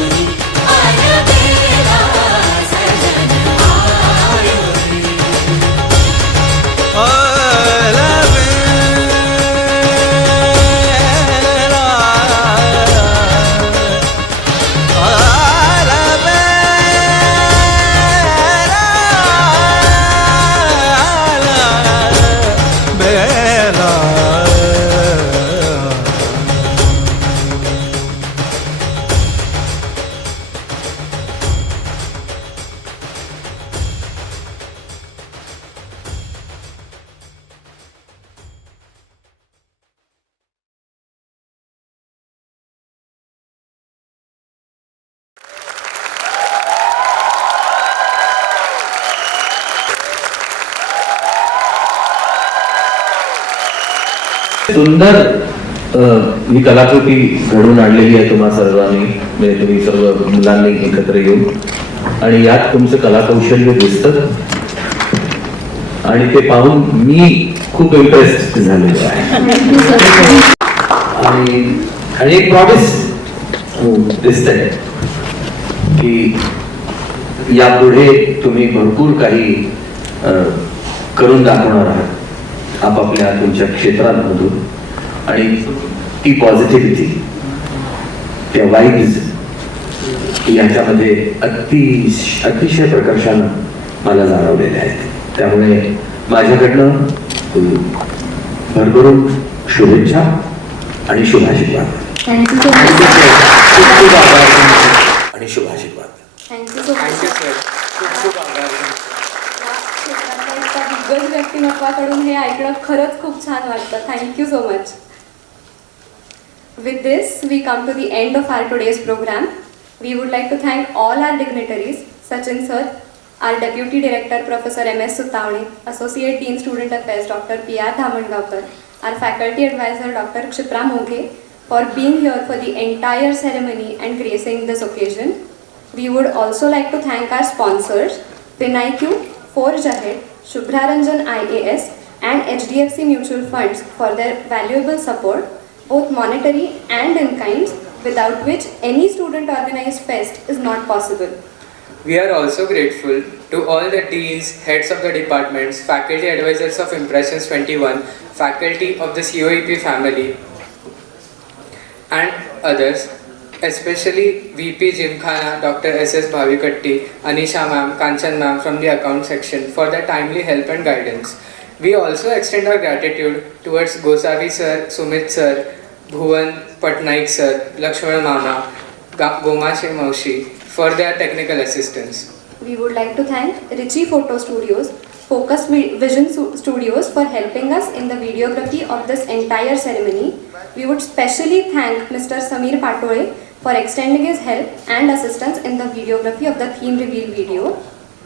अलबेला सजन आयो सुंदर ही कलाकृती घडवून आणलेली आहे तुम्हा सर्वांनी, म्हणजे तुम्ही सर्व मुलांनी एकत्र येऊन, आणि यात तुमचं कलाकौशल्य दिसतं आणि ते पाहून मी खूप इम्प्रेस्ड झालेलो आहे. आणि एक प्रॉमिस दिसतंय की यापुढे तुम्ही भरपूर काही करून दाखवणार आहात आपापल्या तुमच्या क्षेत्रांमधून, आणि ती पॉझिटिव्हिटी, त्या वाईब्स याच्यामध्ये अतिशय प्रकर्षानं मला जाणवलेल्या आहेत. त्यामुळे माझ्याकडनं भरभरून शुभेच्छा आणि शुभाशीर्वाद. Thank you so much. खूप आभार आणि शुभाशीर्वाद. Thank you so much. Thank you sir. खूप खूप आभार. क्षेत्रातल्या एका दिग्गज व्यक्तिमत्वाकडून हे ऐकणं खरंच खूप छान वाटतं. Thank you so much. With this, we come to the end of our today's program. We would like to thank all our dignitaries, Sachin sir, our Deputy Director Professor M.S. Sutavne, Associate Dean Student Affairs Dr. P.R. Dhamangavkar, our Faculty Advisor Dr. Kshipra Moghe, for being here for the entire ceremony and gracing this occasion. We would also like to thank our sponsors, Vinayq, Forge Ahead, Shubhra Ranjan IAS, and HDFC Mutual Funds for their valuable support, both monetary and in kinds, without which any student organized fest is not possible. We are also grateful to all the deans, heads of the departments, faculty advisors of Impressions 21, faculty of the COEP family, and others, especially VP Gymkhana, Dr. S.S. Bhavikatti, Anisha ma'am, Kanchan ma'am from the account section for their timely help and guidance. We also extend our gratitude towards Gosavi sir, Sumit sir, Bhuvan Patnaik sir, Lakshmana mama, Gomashe Maushi for their technical assistance. We would like to thank Richie Photo Studios, Focus Vision Studios for helping us in the videography of this entire ceremony. We would specially thank Mr. Samir Patole for extending his help and assistance in the videography of the theme reveal video.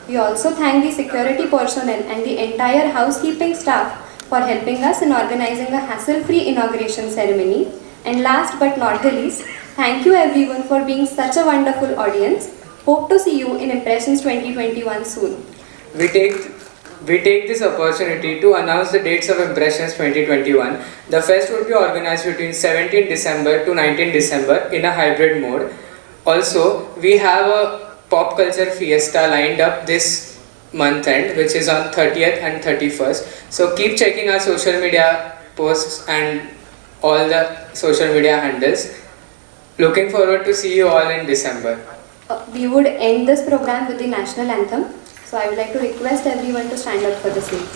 We also thank the security personnel and the entire housekeeping staff for helping us in organizing a hassle-free inauguration ceremony. And last but not the least, thank you everyone for being such a wonderful audience. Hope to see you in Impressions 2021 soon. We take this opportunity to announce the dates of Impressions 2021. The fest would be organized between 17 December to 19 December in a hybrid mode. Also, we have a pop culture fiesta lined up this month end, which is on 30th and 31st. So keep checking our social media posts and all the social media handles. Looking forward to see you all in December. We would end this program with the national anthem. So I would like to request everyone to stand up for the same.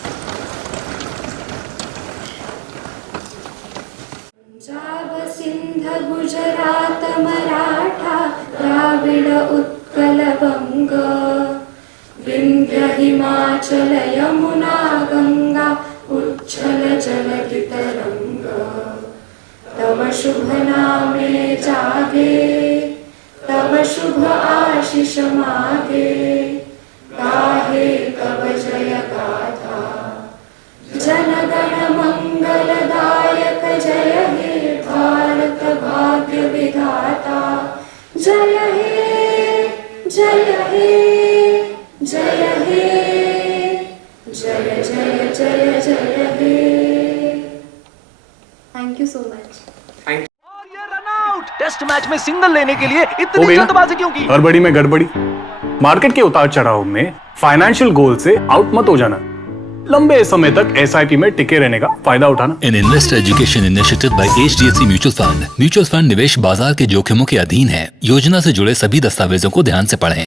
Punjab, Sindh, Gujarat, Maratha, Dravid, Utkal, Banga, Vindhya, Himachal, Yamuna, Ganga, Uchchal, Jalagi, Taranga. Tava Shubha Name Jage, Tava Shubha Ashish Mage. गाहे तव जय गाथा जनगण मंगलदायक जय हे भारत भाग्य विधाता जय हे जय हे जय हे जय जय जय जय हे. Thank you so much. Thank you. Test match में सिंगल लेने के लिए हो इतनी गई ना? जल्दबाजी क्यों की? गड़बड़ी में गड़बड़ी. मार्केट के उतार चढ़ाव में फाइनेंशियल गोल से आउट मत हो जाना. लंबे समय तक एसआईपी में टिके रहने का फायदा उठाना. An investor education initiative by HDFC Mutual Fund. Mutual fund निवेश बाजार के जोखिमों के अधीन है. योजना से जुड़े सभी दस्तावेजों को ध्यान से पढ़ें.